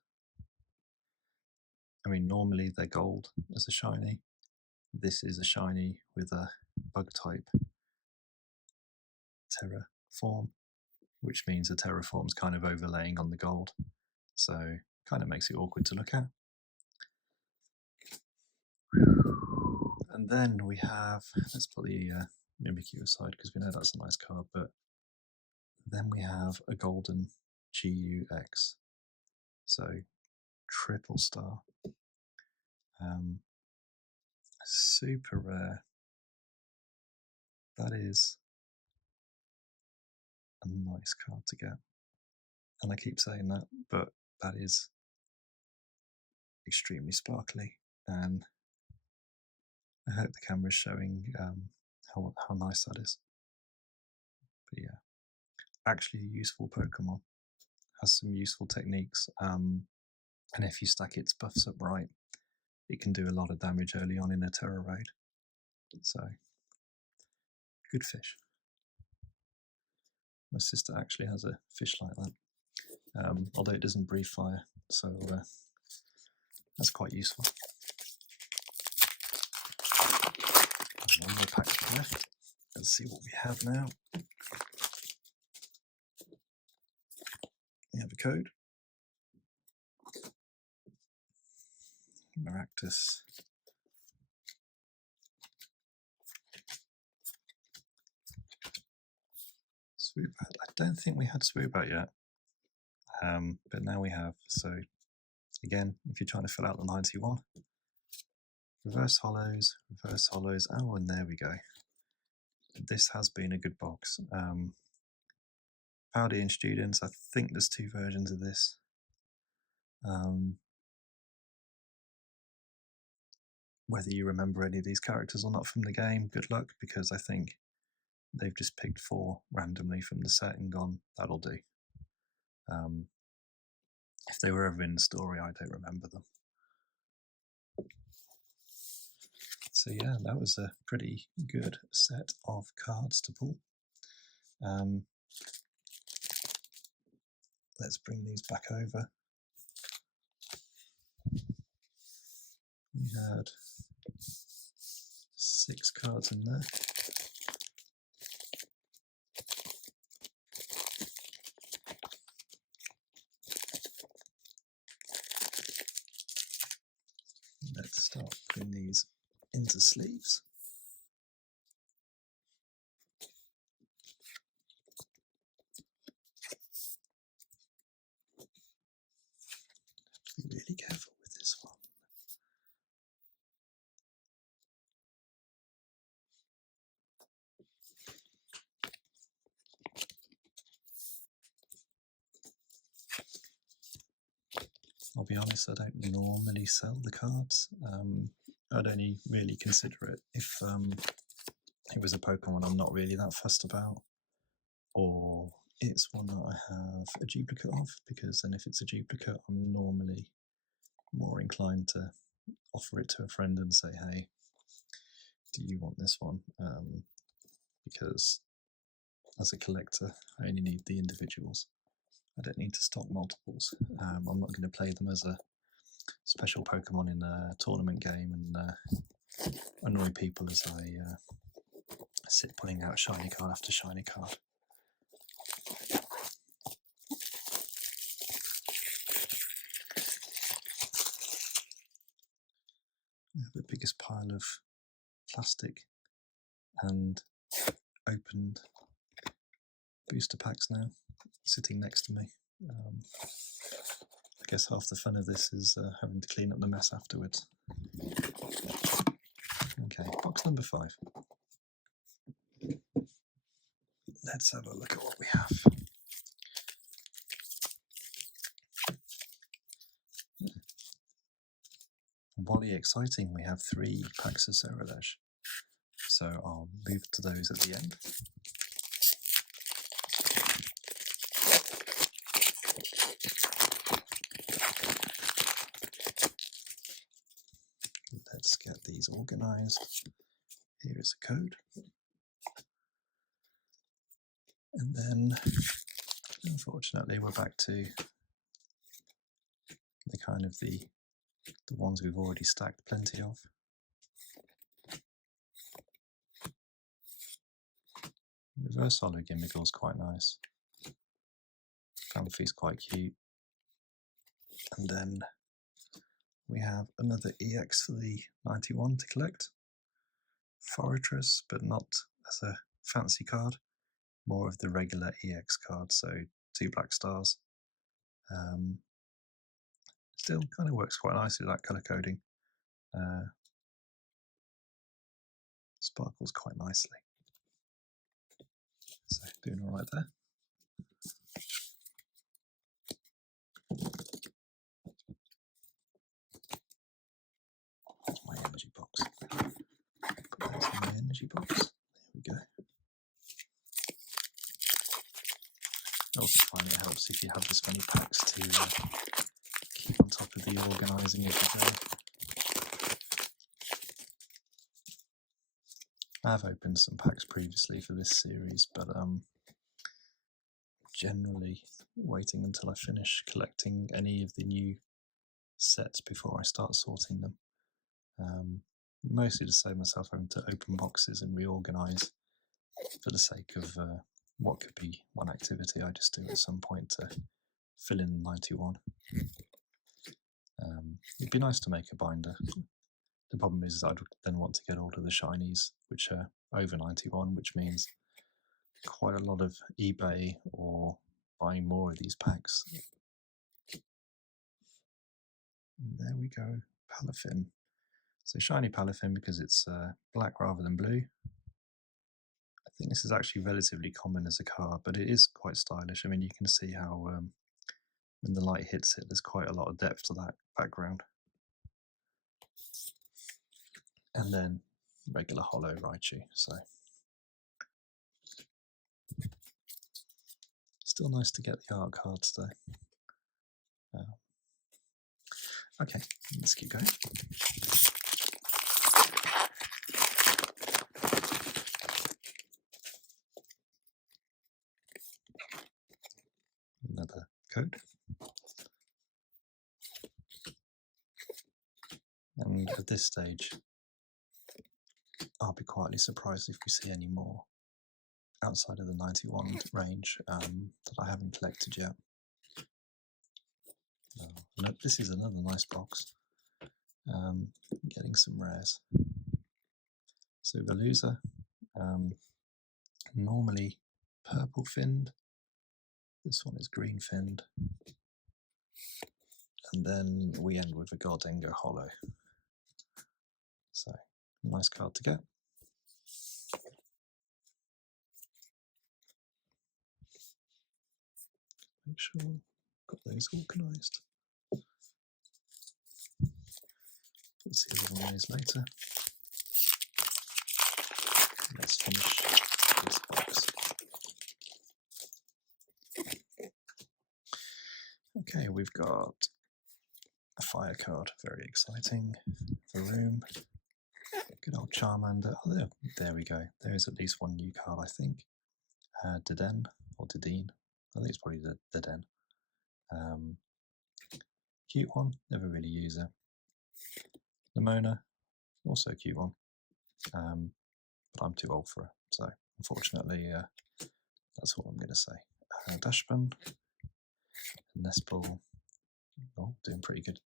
I mean, normally they're gold as a shiny. This is a shiny with a bug type Terra form, which means the Terra form's kind of overlaying on the gold. So kind of makes it awkward to look at. And then we have, let's put the Mimikyu aside because we know that's a nice card, but then we have a golden GUX. So triple star. Super rare. That is a nice card to get. And I keep saying that, but that is extremely sparkly. And I hope the camera's showing how nice that is. But yeah, actually a useful Pokemon. Has some useful techniques. And if you stack its buffs up right, it can do a lot of damage early on in a Terra raid. So, good fish. My sister actually has a fish like that, although it doesn't breathe fire, so that's quite useful. And one more pack left. Let's see what we have now. We have a code. Maractus. Swoobat. I don't think we had Swoobat yet, but now we have. So again, if you're trying to fill out the 91, reverse hollows. Oh, and there we go. This has been a good box. Paldean students, I think there's 2 versions of this. Whether you remember any of these characters or not from the game, good luck, because I think they've just picked 4 randomly from the set and gone, that'll do. If they were ever in the story, I don't remember them. So yeah, that was a pretty good set of cards to pull. Let's bring these back over. We had 6 cards in there. Let's start putting these into sleeves. I'll be honest, I don't normally sell the cards. I'd only really consider it if it was a Pokemon I'm not really that fussed about, or it's one that I have a duplicate of, because then if it's a duplicate, I'm normally more inclined to offer it to a friend and say, hey, do you want this one? Because as a collector, I only need the individuals. I don't need to stock multiples. I'm not going to play them as a special Pokemon in a tournament game and annoy people as I sit pulling out shiny card after shiny card. I have the biggest pile of plastic and opened booster packs now sitting next to me. I guess half the fun of this is having to clean up the mess afterwards. Okay, box number 5. Let's have a look at what we have. Wholly exciting, we have 3 packs of Cerulege, so I'll move to those at the end. Let's get these organised. Here is a code. And then, unfortunately, we're back to the kind of the ones we've already stacked plenty of. Reverse Holo Gimmighoul's quite nice. Comfy's quite cute. And then we have another EX for the 91 to collect. Fortress, but not as a fancy card. More of the regular EX card, so 2 black stars. Still kind of works quite nicely, that colour coding. Sparkles quite nicely. So doing all right there. That's my energy box. Put those in my energy box. There we go. I also find it helps if you have this many packs to keep on top of the organising as you go. I have opened some packs previously for this series, but generally waiting until I finish collecting any of the new sets before I start sorting them. Mostly to save myself having to open boxes and reorganise for the sake of what could be one activity I just do at some point to fill in 91. It'd be nice to make a binder. The problem is I'd then want to get all of the shinies, which are over 91, which means quite a lot of eBay or buying more of these packs. And there we go, Palafin. So shiny Palafin because it's black rather than blue. I think this is actually relatively common as a card, but it is quite stylish. I mean, you can see how when the light hits it, there's quite a lot of depth to that background. And then regular holo Raichu, so still nice to get the art cards though. Okay, let's keep going. Another code. And at this stage, I'll be quietly surprised if we see any more outside of the 91 range that I haven't collected yet. No, this is another nice box. Getting some rares. So Veluza, normally purple finned. This one is green finned. And then we end with a Gardenia Holo. So, nice card to get. Make sure I've got those organised. We'll see other one of these later. Let's finish this box. Okay, we've got a fire card, very exciting. The room. Good old Charmander. Oh, there we go. There is at least one new card, I think. Deden, or Dedeen. I think it's probably Deden. Cute one, never really use it. Nimona, also a cute one. But I'm too old for her, so unfortunately that's all I'm going to say. Dashpan, Nespal, oh, doing pretty good.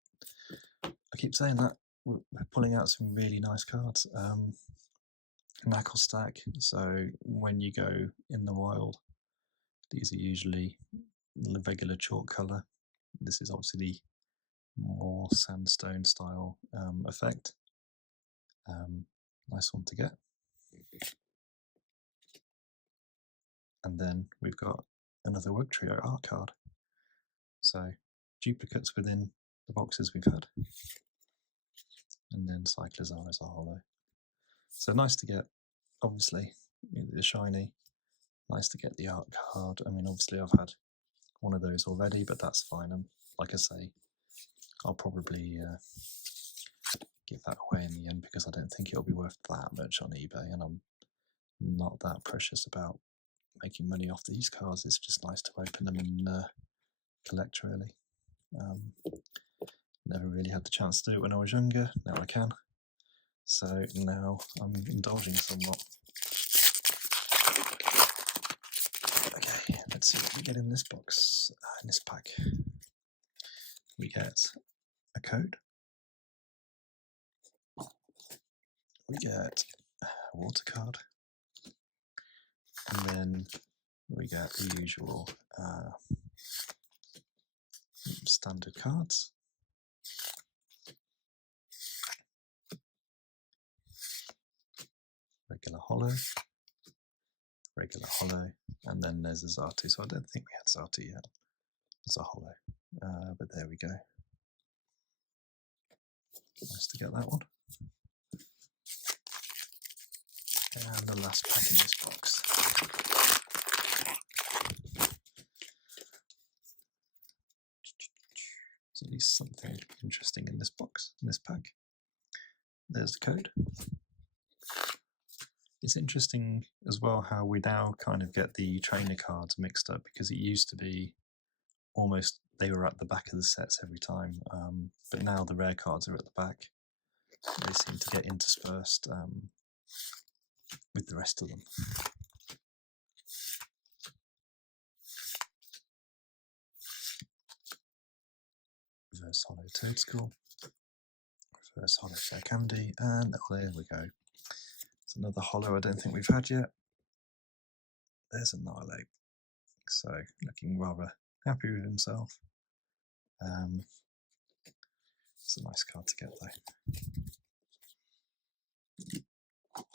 I keep saying that, we're pulling out some really nice cards. Knuckle stack, so when you go in the wild, these are usually the regular chalk colour. This is obviously the more sandstone style effect. Nice one to get. And then we've got another Wug Trio art card. So duplicates within the boxes we've had. And then Cyclizar as a holo. So nice to get, obviously, the shiny. Nice to get the art card. I mean, obviously I've had one of those already, but that's fine. Like I say, I'll probably give that away in the end because I don't think it'll be worth that much on eBay, and I'm not that precious about making money off these cards. It's just nice to open them and collect, really. Never really had the chance to do it when I was younger. Now I can. So now I'm indulging somewhat. Okay, let's see what we get in this box. In this pack, we get a code. We get a water card. And then we get the usual standard cards. Regular holo, and then there's a Xatu. So I don't think we had Xatu yet. It's a holo, but there we go. Nice to get that one. And the last pack in this box. There's at least something interesting in this box, in this pack. There's the code. It's interesting as well how we now kind of get the trainer cards mixed up, because it used to be almost they were at the back of the sets every time, but now the rare cards are at the back. They seem to get interspersed with the rest of them. Reverse holo Toadstool, reverse holo Candy, and oh, there we go. It's another holo I don't think we've had yet. There's a Nihilate. So looking rather happy with himself. It's a nice card to get though.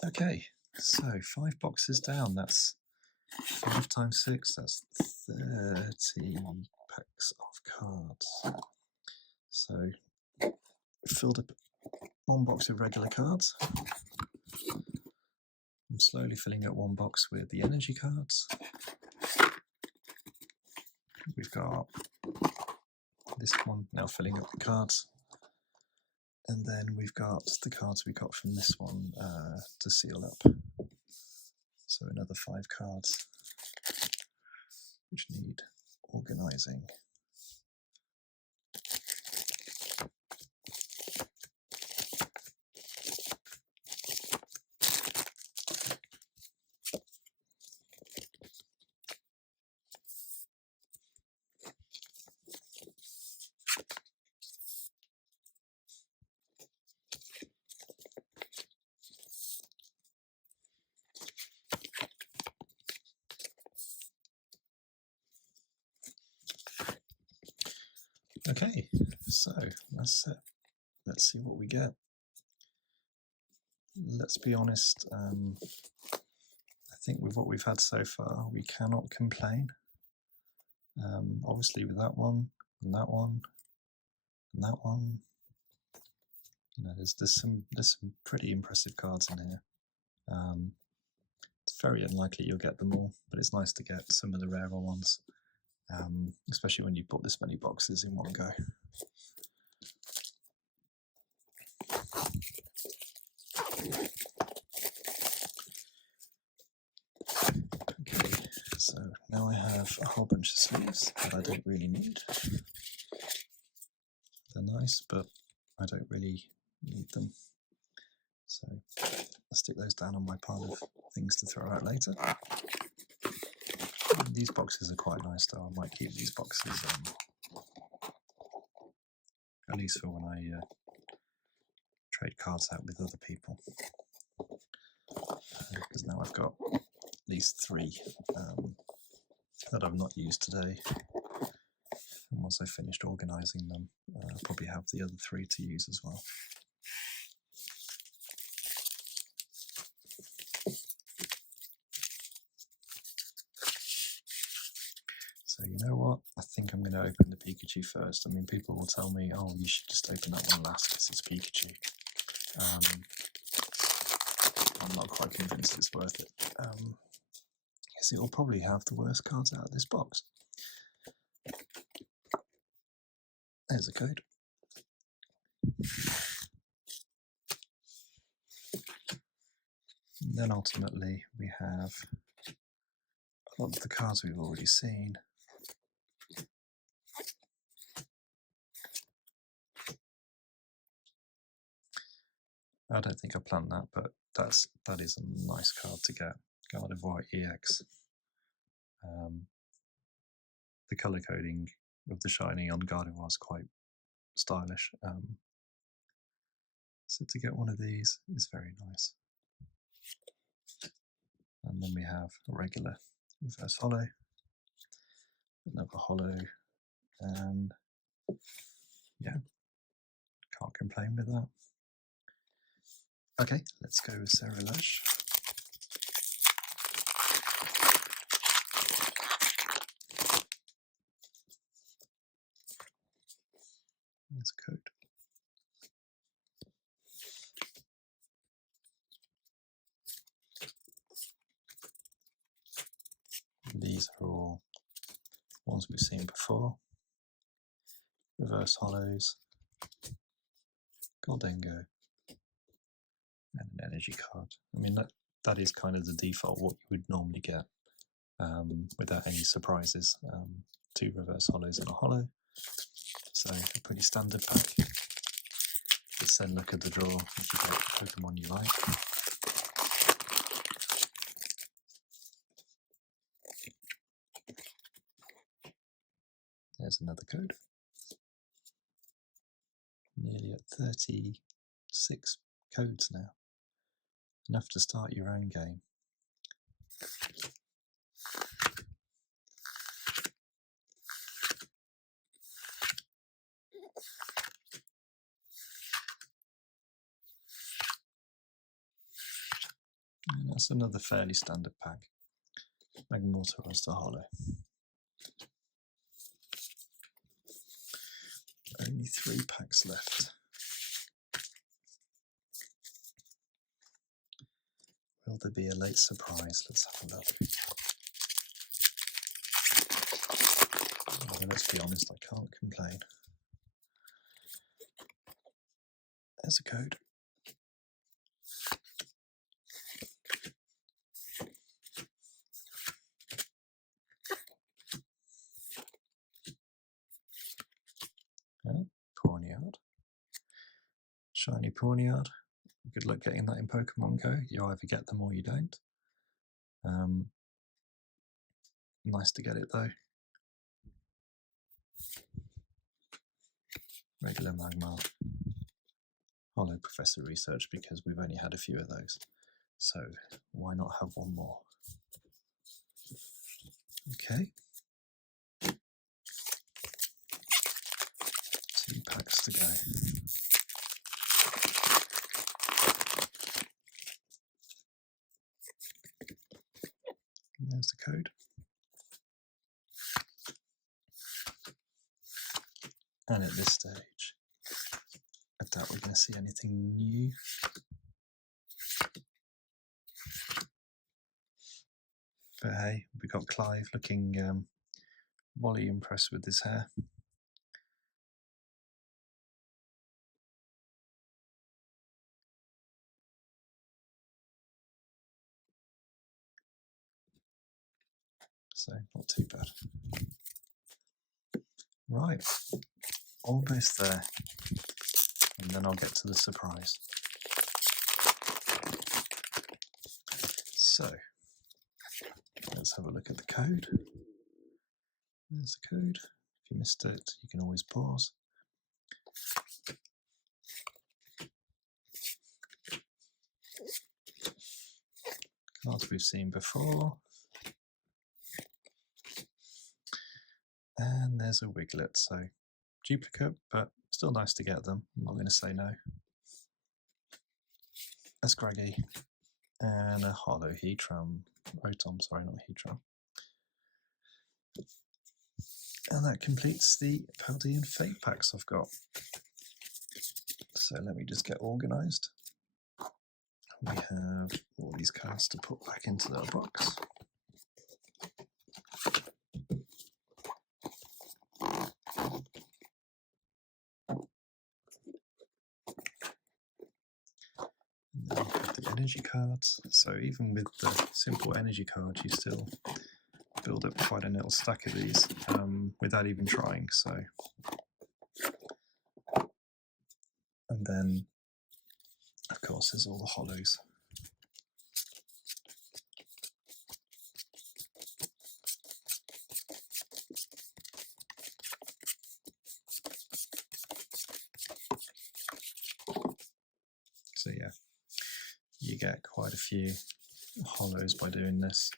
Okay, so 5 boxes down. That's 5 times 6. That's 30 packs of cards. So filled up 1 box with regular cards. I'm slowly filling up 1 box with the energy cards. We've got this one now filling up the cards. And then we've got the cards we got from this one to seal up. So another 5 cards, which need organising. Okay, so that's it. Let's see what we get. Let's be honest, I think with what we've had so far, we cannot complain. Obviously with that one, and that one, and that one, You know, there's some pretty impressive cards in here. It's very unlikely you'll get them all, but it's nice to get some of the rarer ones, especially when you bought this many boxes in one go. Okay, so now I have a whole bunch of sleeves that I don't really need. They're nice, but I don't really need them. So I'll stick those down on my pile of things to throw out later. These boxes are quite nice though. I might keep these boxes at least for when I trade cards out with other people. Because now I've got at least 3 that I've not used today. And once I've finished organising them, I'll probably have the other 3 to use as well. So you know what? I think I'm going to open the Pikachu first. I mean, people will tell me, oh, you should just open that one last because it's Pikachu. I'm not quite convinced it's worth it. Because it will probably have the worst cards out of this box. There's a code. And then ultimately we have a lot of the cards we've already seen. I don't think I planned that, but that is a nice card to get. Gardevoir EX. The colour coding of the shiny on Gardevoir is quite stylish. So to get one of these is very nice. And then we have a regular reverse holo, another holo, and yeah, can't complain with that. Okay, let's go with Cerulege. There's a code. These are all ones we've seen before. Reverse holos, Goldengo, and an energy card. I mean, that is kind of the default, what you would normally get without any surprises. 2 reverse holos and a holo. So a pretty standard pack. Let's then look at the draw if you get Pokemon you like. There's another code. Nearly at 36 codes now. Enough to start your own game. And that's another fairly standard pack. Magmortar the holo. Only 3 packs left. Will there be a late surprise? Let's have a look. Well, let's be honest, I can't complain. There's a code. Oh, Pawniard. Shiny Pawniard. Good luck getting that in Pokemon Go. You either get them or you don't. Nice to get it though. Regular Magmar. Holo Professor Research because we've only had a few of those. So why not have one more? Okay. 2 packs to go. There's the code. And at this stage, a doubt we're going to see anything new. But hey, we got Clive looking wholly impressed with his hair. So not too bad. Right, almost there. And then I'll get to the surprise. So, let's have a look at the code. There's the code. If you missed it, you can always pause. Cards we've seen before. And there's a Wiglet, so duplicate, but still nice to get them. I'm not going to say no. A Scraggy and a Hollow Heatran. Rotom, sorry, not Heatran. And that completes the Paldean Fate packs I've got. So let me just get organised. We have all these cards to put back into their box. And then we have the energy cards. So even with the simple energy cards, you still build up quite a little stack of these without even trying. So, and then of course there's all the hollows. So yeah, you get quite a few hollows by doing this.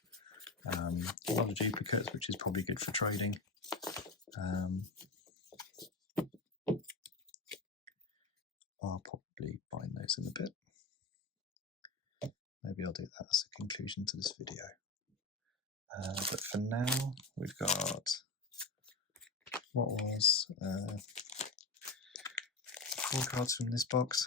A lot of duplicates, which is probably good for trading. I'll probably bind those in a bit. Maybe I'll do that as a conclusion to this video. But for now, we've got what was 4 cards from this box.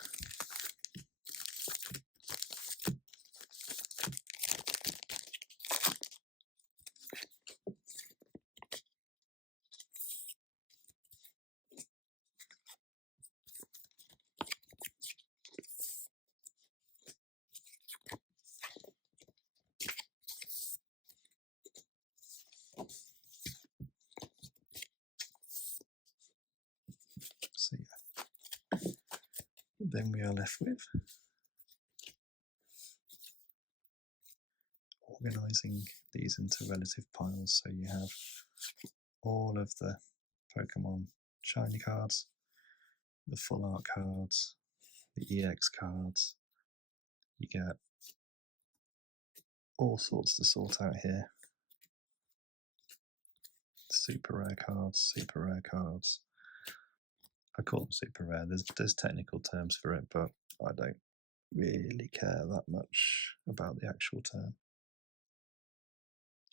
So yeah, then we are left with organising these into relative piles. So you have all of the Pokemon shiny cards, the full art cards, the EX cards. You get all sorts to sort out here. Super rare cards, super rare cards. I call them super rare. There's technical terms for it, but I don't really care that much about the actual term.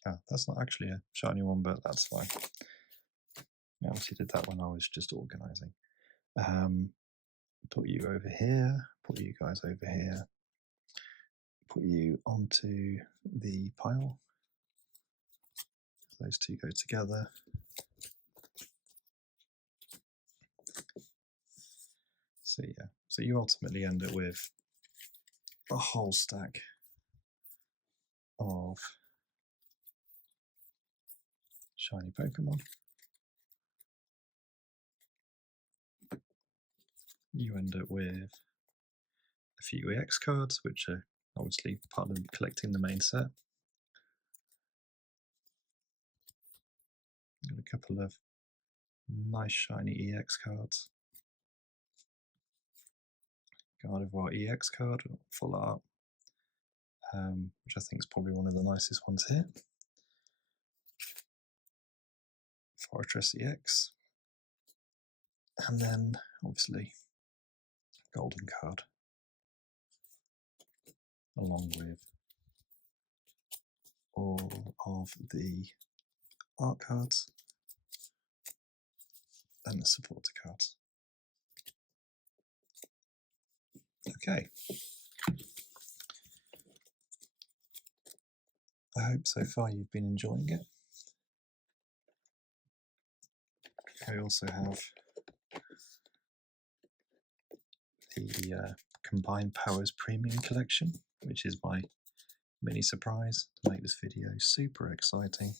Ah, that's not actually a shiny one, but that's fine. I obviously did that when I was just organising. Put you over here, put you guys over here, put you onto the pile. Those two go together. So yeah, so you ultimately end up with a whole stack of shiny Pokemon. You end up with a few EX cards, which are obviously part of collecting the main set. Got a couple of nice shiny EX cards. Gardevoir EX card, full art, which I think is probably one of the nicest ones here. Fortress EX. And then, obviously, Golden card, along with all of the art cards and the supporter cards. Okay. I hope so far you've been enjoying it. I also have the Combined Powers Premium Collection, which is my mini surprise to make this video super exciting,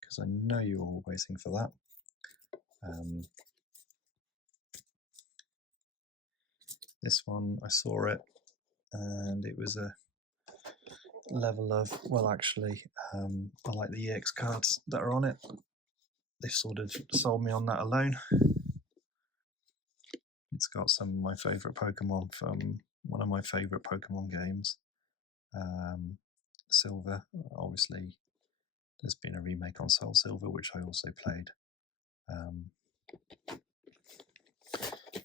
because I know you're all waiting for that. This one, I saw it, and it was a level of, well, actually, I like the EX cards that are on it. They've sort of sold me on that alone. It's got some of my favourite Pokemon from one of my favourite Pokemon games, Silver. Obviously, there's been a remake on Soul Silver, which I also played.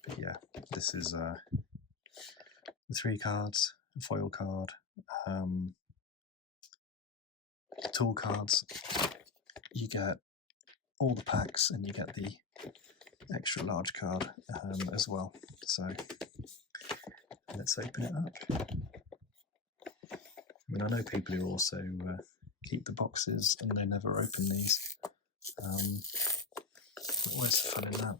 But yeah, this is the 3 cards, a foil card, tool cards. You get all the packs, and you get the extra large card as well. So let's open it up. I mean, I know people who also keep the boxes and they never open these. But where's the fun in that?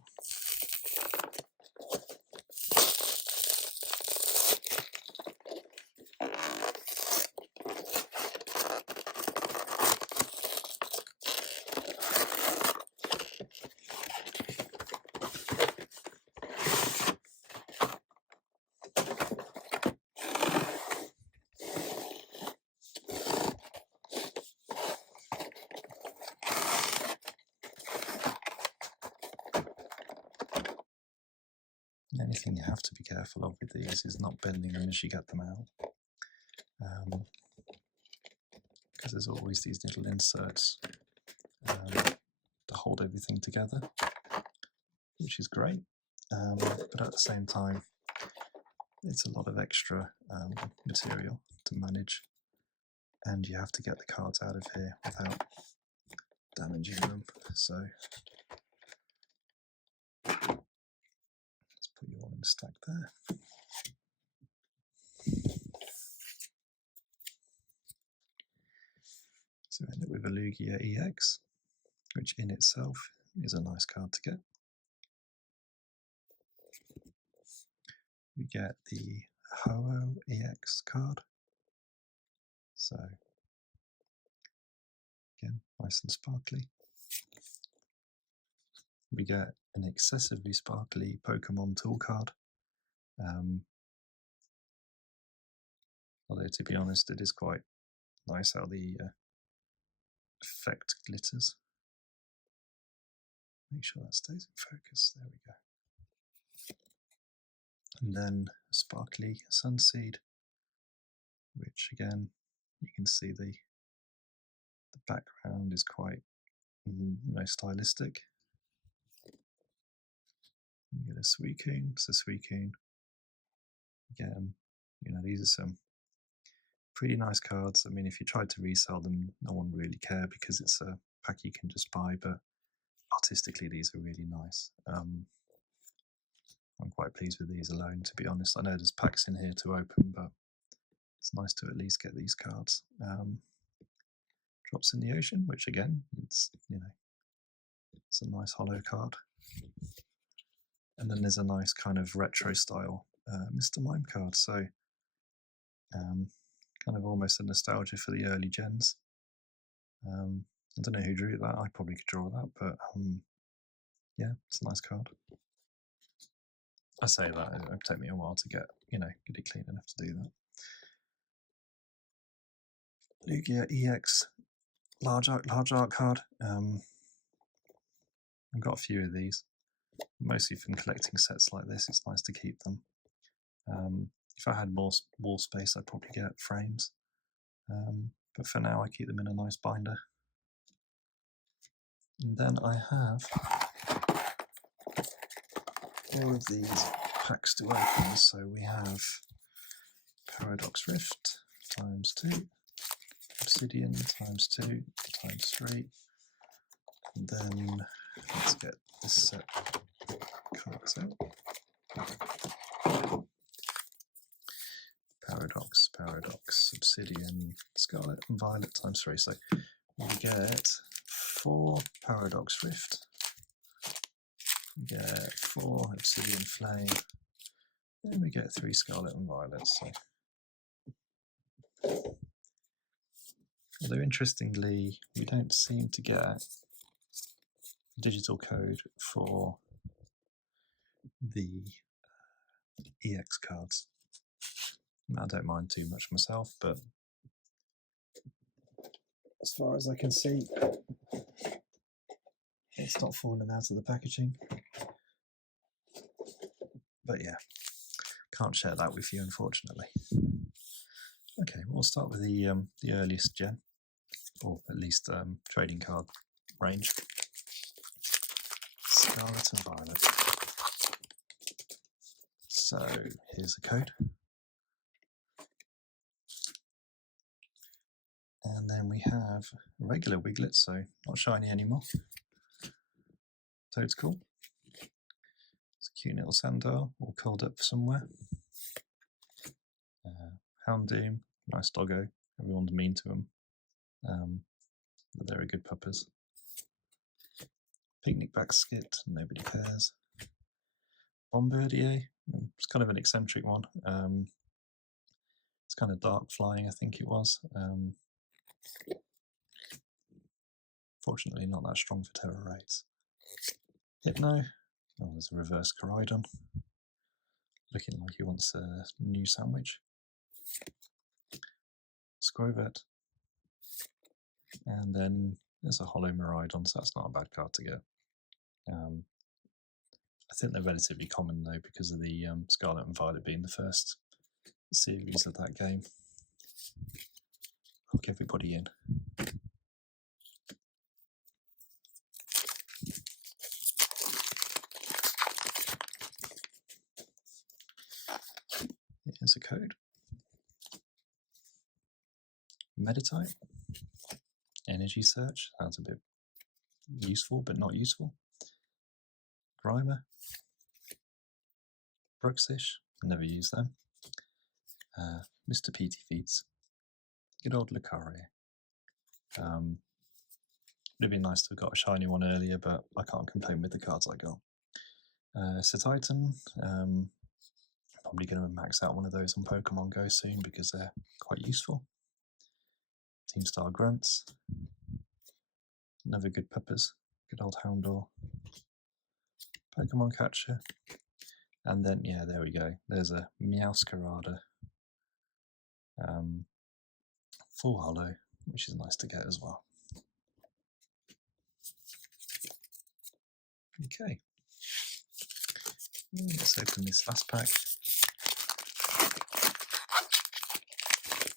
The only thing you have to be careful of with these is not bending them as you get them out, because there's always these little inserts to hold everything together, which is great, but at the same time it's a lot of extra material to manage, and you have to get the cards out of here without damaging them. So let's put you all in a stack there. So we end up with a Lugia EX, which in itself is a nice card to get. We get the Ho-Oh EX card. So again, nice and sparkly. We get an excessively sparkly Pokemon tool card. Although, to be honest, it is quite nice how the effect glitters. Make sure that stays in focus. There we go. And then a sparkly Sunseed, which again, you can see the background is quite stylistic. You get a Suicune. It's a Suicune. Again, these are some pretty nice cards. I mean, if you tried to resell them, no one would really care because it's a pack you can just buy, but artistically these are really nice. I'm quite pleased with these alone, to be honest. I know there's packs in here to open, but it's nice to at least get these cards. Drops in the Ocean, which again, it's it's a nice hollow card. And then there's a nice kind of retro style Mr. Mime card, so kind of almost a nostalgia for the early gens. I don't know who drew that. I probably could draw that, but yeah, it's a nice card. I say that it would take me a while to get it clean enough to do that. Lugia EX large art card. I've got a few of these, mostly from collecting sets like this. It's nice to keep them. If I had more wall space, I'd probably get frames. But for now, I keep them in a nice binder. And then I have all of these packs to open. So we have Paradox Rift ×2, Obsidian ×2 ×3, and then let's get this set cards out. Violet times 3. So we get 4 Paradox Rift, we get 4 Obsidian Flame, then we get 3 Scarlet and Violet. So, although interestingly, we don't seem to get a digital code for the EX cards. I don't mind too much myself, but as far as I can see, it's not fallen out of the packaging. But yeah, can't share that with you, unfortunately. Okay, we'll start with the earliest gen, or at least trading card range. Scarlet and Violet. So here's the code. And then we have a regular Wiglet, so not shiny anymore. Toad's cool. It's a cute little Sandar, all curled up somewhere. Houndoom, nice doggo. Everyone's mean to him. But they're good puppers. Picnic Basket, nobody cares. Bombardier, it's kind of an eccentric one. It's kind of dark flying, I think it was. Fortunately, not that strong for terror raids. Hypno, oh, there's a reverse Coridon. Looking like he wants a new sandwich. Scrovet. And then there's a Hollow Miraidon, so that's not a bad card to get. I think they're relatively common though because of the Scarlet and Violet being the first series of that game. Hook everybody in. Here's a code. Meditite. Energy Search. Sounds a bit useful but not useful. Grimer. Bruxish. Never use them. Mr. PT Feats. Good old Lucario. Would have been nice to have got a shiny one earlier, but I can't complain with the cards I got. Titan. Probably going to max out one of those on Pokemon Go soon because they're quite useful. Team Star Grunts. Another good puppers. Good old Houndour. Pokemon Catcher. And then, yeah, there we go. There's a Meowscarada. Full Hollow, which is nice to get as well. Okay. Let's open this last pack.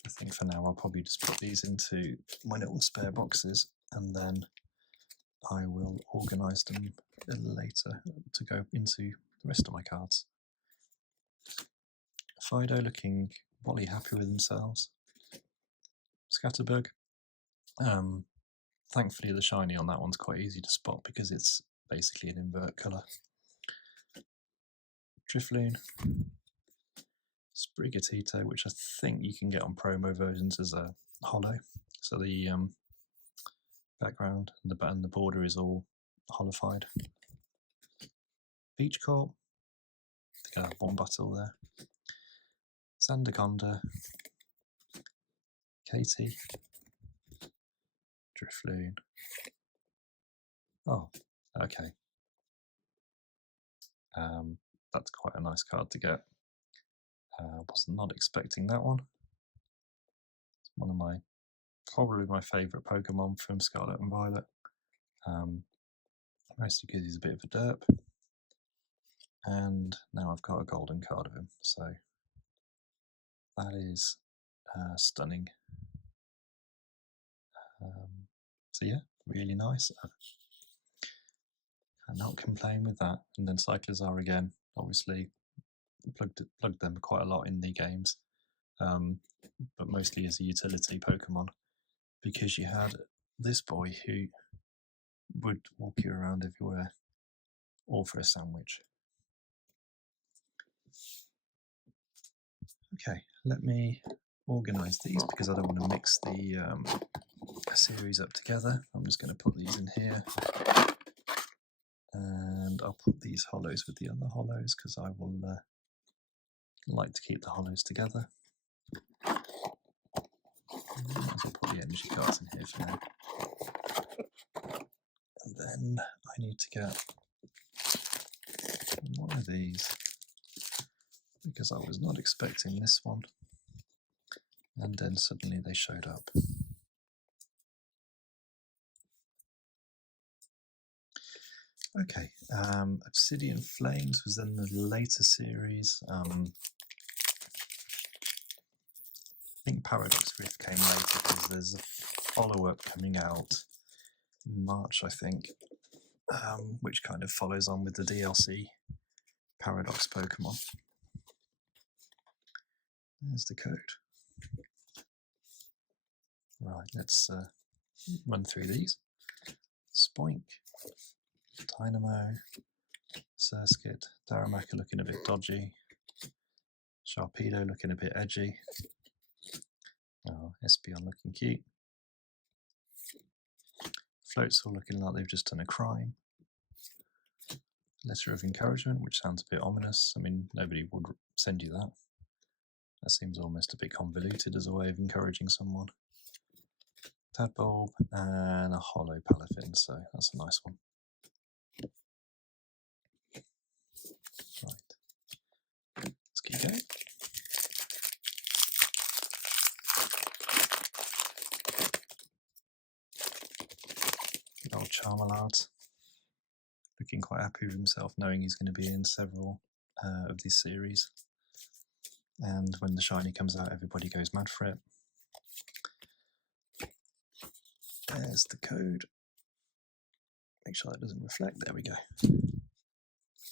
I think for now I'll probably just put these into my little spare boxes and then I will organise them a little later to go into the rest of my cards. Fido looking wholly happy with themselves. Scatterbug. Thankfully the shiny on that one's quite easy to spot because it's basically an invert colour. Drifloon. Sprigatito, which I think you can get on promo versions as a hollow. So the background and the border is all holified. Beach Corp. I think I have one battle there. Sandaconda. Katie. Drifloon. Oh, okay. That's quite a nice card to get. Was not expecting that one. It's one of probably my favourite Pokemon from Scarlet and Violet. Mostly because he's a bit of a derp. And now I've got a golden card of him, so that is stunning. So yeah, really nice. Cannot complain with that. And then Cyclizar again, obviously plugged them quite a lot in the games, but mostly as a utility Pokemon, because you had this boy who would walk you around everywhere, all for a sandwich. Okay, let me organise these because I don't want to mix the series up together. I'm just going to put these in here, and I'll put these hollows with the other hollows because I will like to keep the hollows together. I'll put the energy cards in here for now. And then I need to get one of these because I was not expecting this one. And then suddenly they showed up. Okay, Obsidian Flames was in the later series. I think Paradox Rift came later because there's a follow-up coming out in March, I think, which kind of follows on with the DLC Paradox Pokemon. There's the code. Right, let's run through these. Spoink, Dynamo, Surskit, Darumaka looking a bit dodgy, Sharpedo looking a bit edgy, Espeon looking cute, Floatzel looking like they've just done a crime, Letter of Encouragement, which sounds a bit ominous. I mean, nobody would send you that. That seems almost a bit convoluted as a way of encouraging someone. Tadbulb and a Hollow Palafin, so that's a nice one. Right, let's keep going. Good old Charmalards, looking quite happy with himself, knowing he's going to be in several of these series. And when the shiny comes out, everybody goes mad for it. There's the code. Make sure that doesn't reflect. There we go.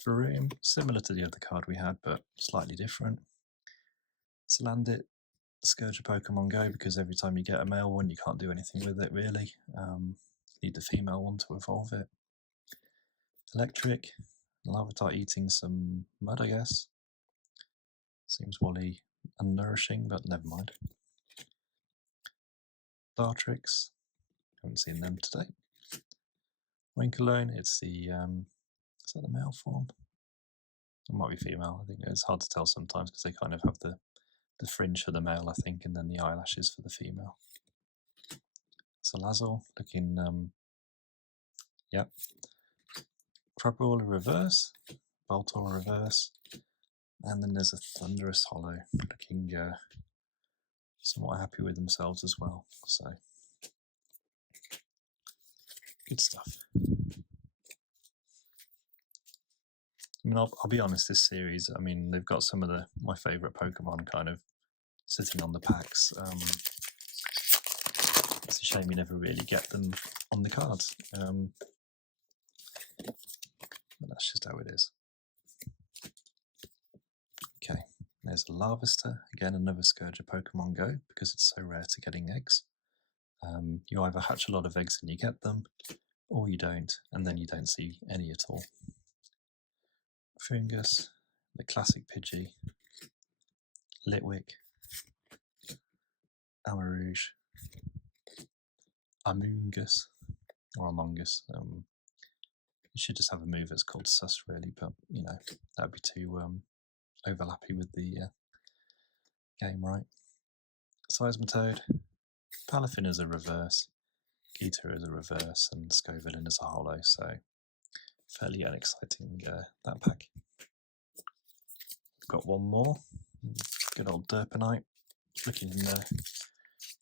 Varoom, similar to the other card we had, but slightly different. Salandit, Scourge of Pokemon Go, because every time you get a male one, you can't do anything with it, really. You need the female one to evolve it. Electric, Larvitar eating some mud, I guess. Seems wholly unnourishing, but never mind. Dartrix, haven't seen them today. Winkalone, it's the, is that the male form? It might be female, I think it's hard to tell sometimes because they kind of have the fringe for the male, I think, and then the eyelashes for the female. Salazzle, looking, yep. Crabrawler reverse, Voltorb reverse, and then there's a Thunderous Hollow, looking somewhat happy with themselves as well, so good stuff. I mean, I'll be honest, this series, I mean, they've got some of my favourite Pokemon kind of sitting on the packs. It's a shame you never really get them on the cards, but that's just how it is. Okay, there's a Larvister, again another Scourge of Pokemon Go, because it's so rare to getting eggs. You either hatch a lot of eggs and you get them, or you don't, and then you don't see any at all. Fungus, the classic Pidgey, Litwick, Amarouge, Amoongus, or Among Us. You should just have a move that's called Sus, really, but you know, that'd be too overlappy with the game, right? Seismitoad, Palafin is a reverse, Geetor is a reverse, and Scovillain is a holo, so fairly unexciting that pack. Got one more, good old Derpanite, looking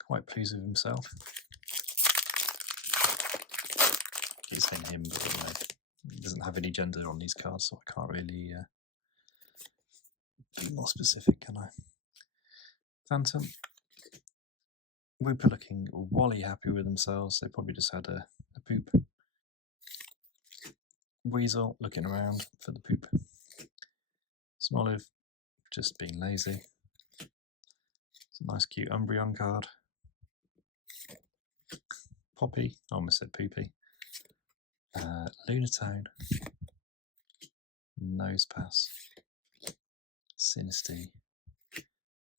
quite pleased with himself. I keep saying him, but you know, he doesn't have any gender on these cards, so I can't really be more specific, can I? Phantom, Wooper looking wholly happy with themselves. They probably just had a poop. Weasel looking around for the poop. Smoliv just being lazy. It's a nice cute Umbreon card. Poppy, I almost said poopy. Lunatone. Nosepass. Sinistea.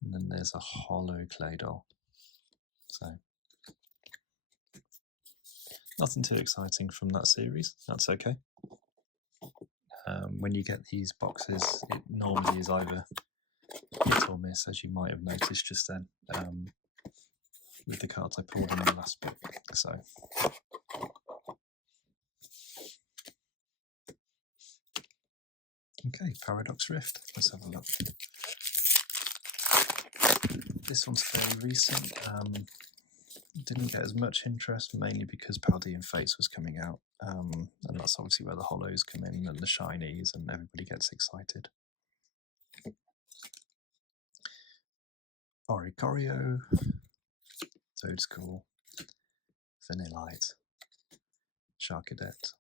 And then there's a hollow clay doll. So nothing too exciting from that series. That's okay. When you get these boxes, it normally is either hit or miss, as you might have noticed just then, with the cards I pulled in the last book. So okay, Paradox Rift. Let's have a look. This one's fairly recent. Didn't get as much interest, mainly because Paldean Fates was coming out, and that's obviously where the hollows come in and the shinies, and everybody gets excited. Oricorio, Toadschool, Vanillite, Sharkadet.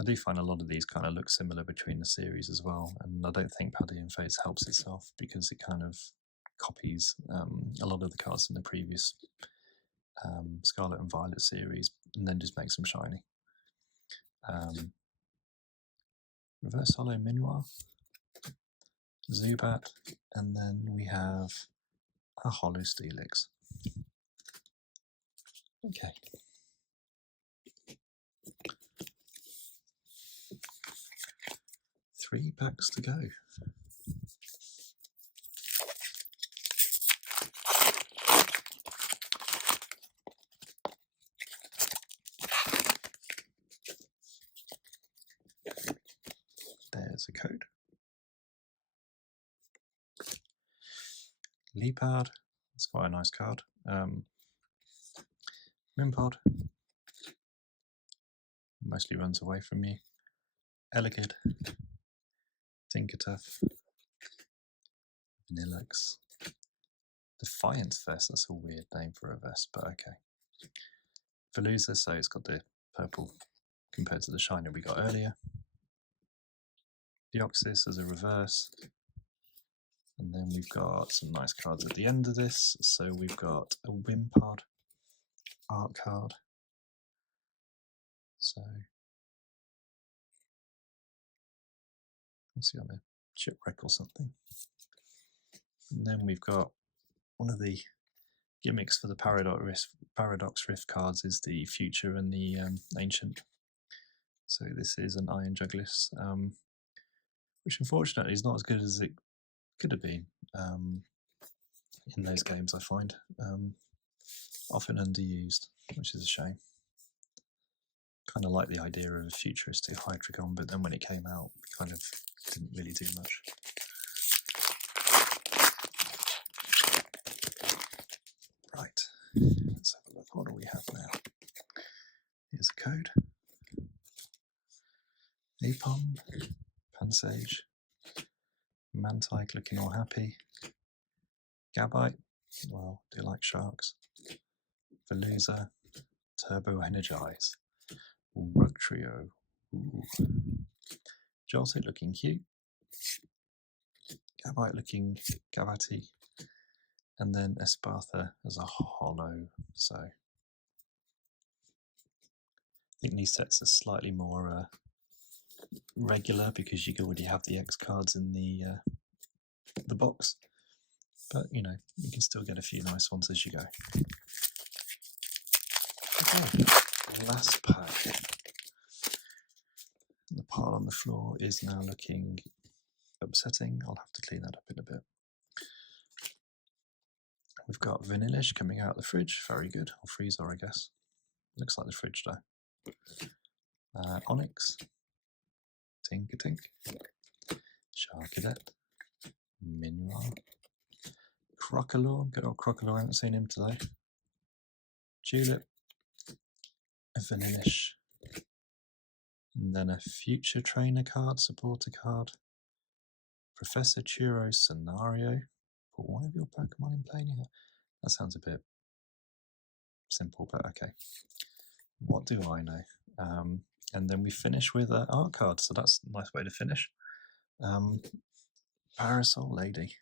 I do find a lot of these kind of look similar between the series as well, and I don't think Paldean Fates helps itself because it kind of copies a lot of the cards in the previous Scarlet and Violet series and then just makes them shiny. Reverse Hollow Minoir, Zubat, and then we have a Hollow Steelix. Okay. Three packs to go. There's a code. Leopard, it's quite a nice card. Mimpod, mostly runs away from you. Elegid, Tinkertuff, Vanillux, Defiance Vest, that's a weird name for a vest, but okay. Veluza, so it's got the purple compared to the shiner we got earlier. Deoxys as a reverse. And then we've got some nice cards at the end of this. So we've got a Wimpod art card. So let's see, on a shipwreck or something. And then we've got one of the gimmicks for the Paradox Rift cards is the future and the ancient. So this is an Iron Jugglis, which unfortunately is not as good as it could have been in those games, I find. Often underused, which is a shame. Kind of like the idea of a futuristic Hydreigon, but then when it came out, it kind of didn't really do much. Right, let's have a look. What do we have now? Here's a code. Apom, Pansage, Mantike looking all happy. Gabite, well, do you like sharks? Veluza, Turbo Energize. Rug Trio, ooh. Joltik looking cute. Gabite looking Gabati. And then Espartha as a hollow, so I think these sets are slightly more regular because you already have the X cards in the box, but you know, you can still get a few nice ones as you go. Okay, last pack. The pile on the floor is now looking upsetting. I'll have to clean that up in a bit. We've got Vanillish coming out of the fridge, very good, or freezer I guess. Looks like the fridge though. Onyx, Tinkertink, Sharkadet, Minoir, Crocodile, good old Crocodile, I haven't seen him today. Tulip, a Vanillish, and then a Future Trainer card, supporter card, Professor Churo's Scenario. Put one of your Pokemon in play here. That sounds a bit simple, but okay. What do I know? And then we finish with an art card, so that's a nice way to finish. Parasol Lady.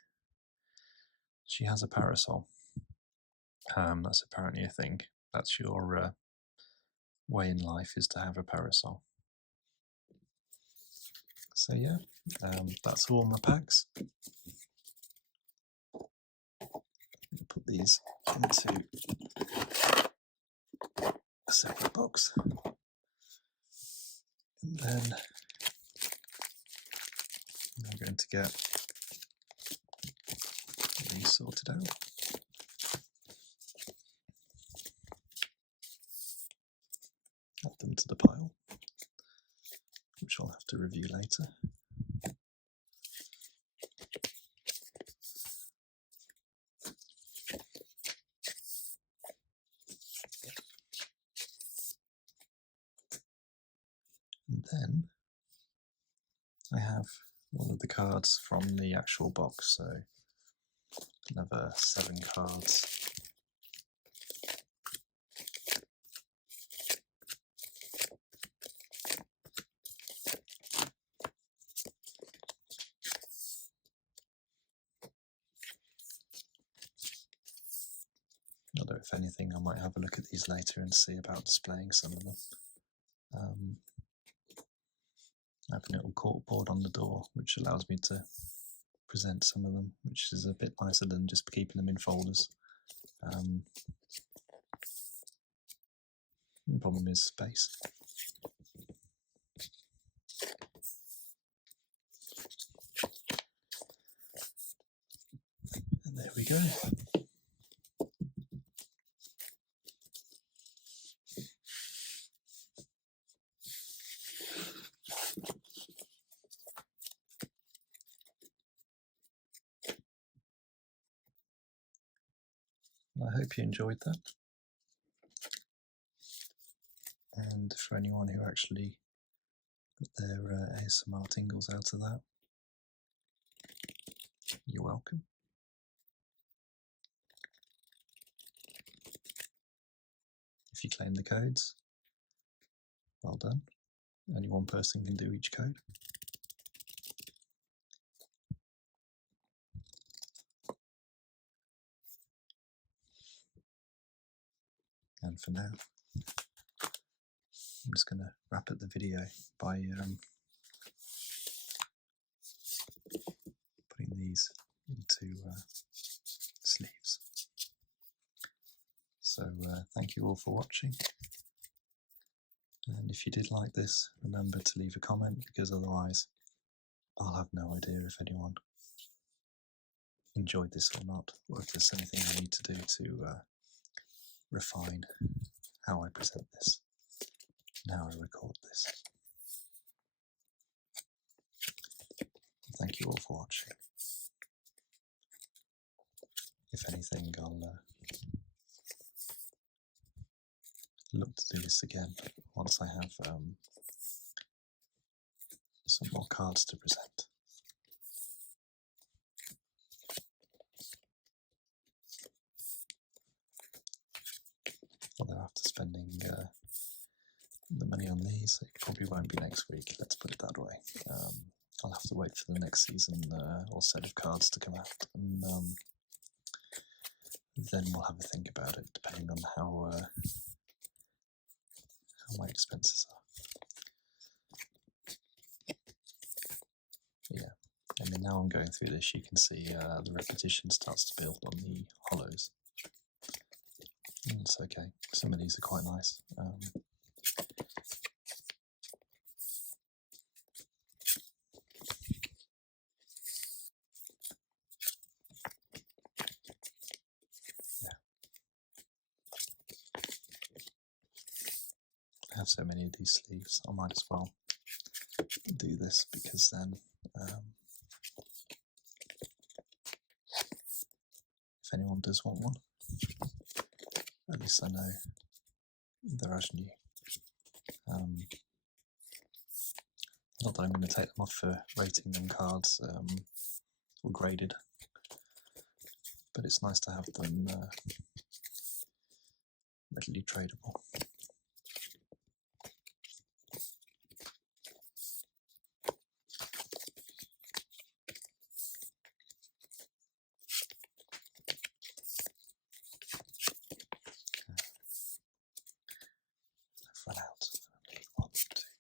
She has a parasol. That's apparently a thing. That's your way in life, is to have a parasol. So yeah, that's all my packs. put these into a separate box, and then I'm going to get these sorted out. Add them to the pile, which I'll have to review later. And then I have one of the cards from the actual box, so another 7 cards. Although if anything, I might have a look at these later and see about displaying some of them. I have a little corkboard on the door which allows me to present some of them, which is a bit nicer than just keeping them in folders. The problem is space. And there we go. I hope you enjoyed that. And for anyone who actually got their ASMR tingles out of that, you're welcome. If you claim the codes, well done. Only one person can do each code. And for now, I'm just going to wrap up the video by putting these into sleeves. So thank you all for watching. And if you did like this, remember to leave a comment, because otherwise I'll have no idea if anyone enjoyed this or not, or if there's anything I need to do to refine how I present this and how I record this. Thank you all for watching. If anything, I'll look to do this again once I have some more cards to present. Although after spending the money on these, it probably won't be next week, let's put it that way. I'll have to wait for the next season or set of cards to come out, and then we'll have a think about it, depending on how my expenses are. Yeah, I mean, now I'm going through this, you can see the repetition starts to build on the hollows. It's okay, some of these are quite nice. Yeah. I have so many of these sleeves, I might as well do this, because then if anyone does want one, at least I know they're as new. Not that I'm going to take them off for rating them cards or graded, but it's nice to have them readily tradable. I've run out. I need 1, 2, 3,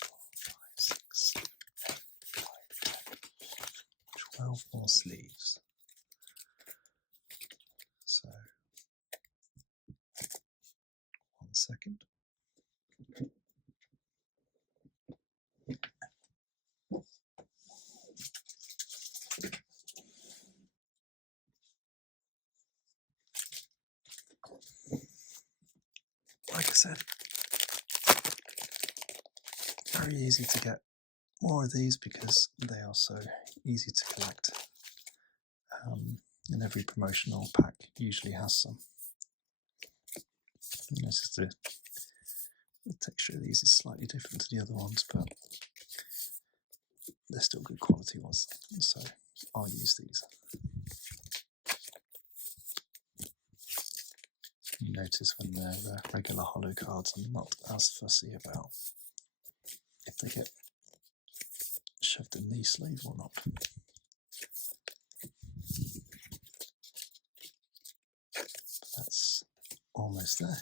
4, 5, 6, 7, 8, 9, 10, 12 more sleeves. said, very easy to get more of these because they are so easy to collect. And every promotional pack usually has some. You notice the texture of these is slightly different to the other ones, but they're still good quality ones, so I'll use these. You notice when they're regular holo cards, I'm not as fussy about if they get shoved in the sleeve or not. But that's almost there.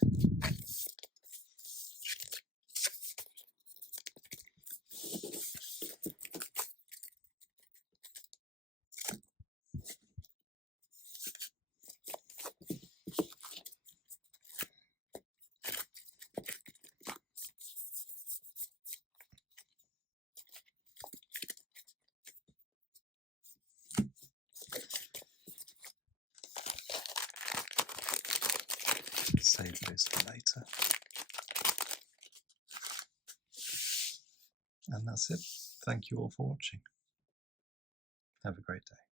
Save those for later. And that's it. Thank you all for watching. Have a great day.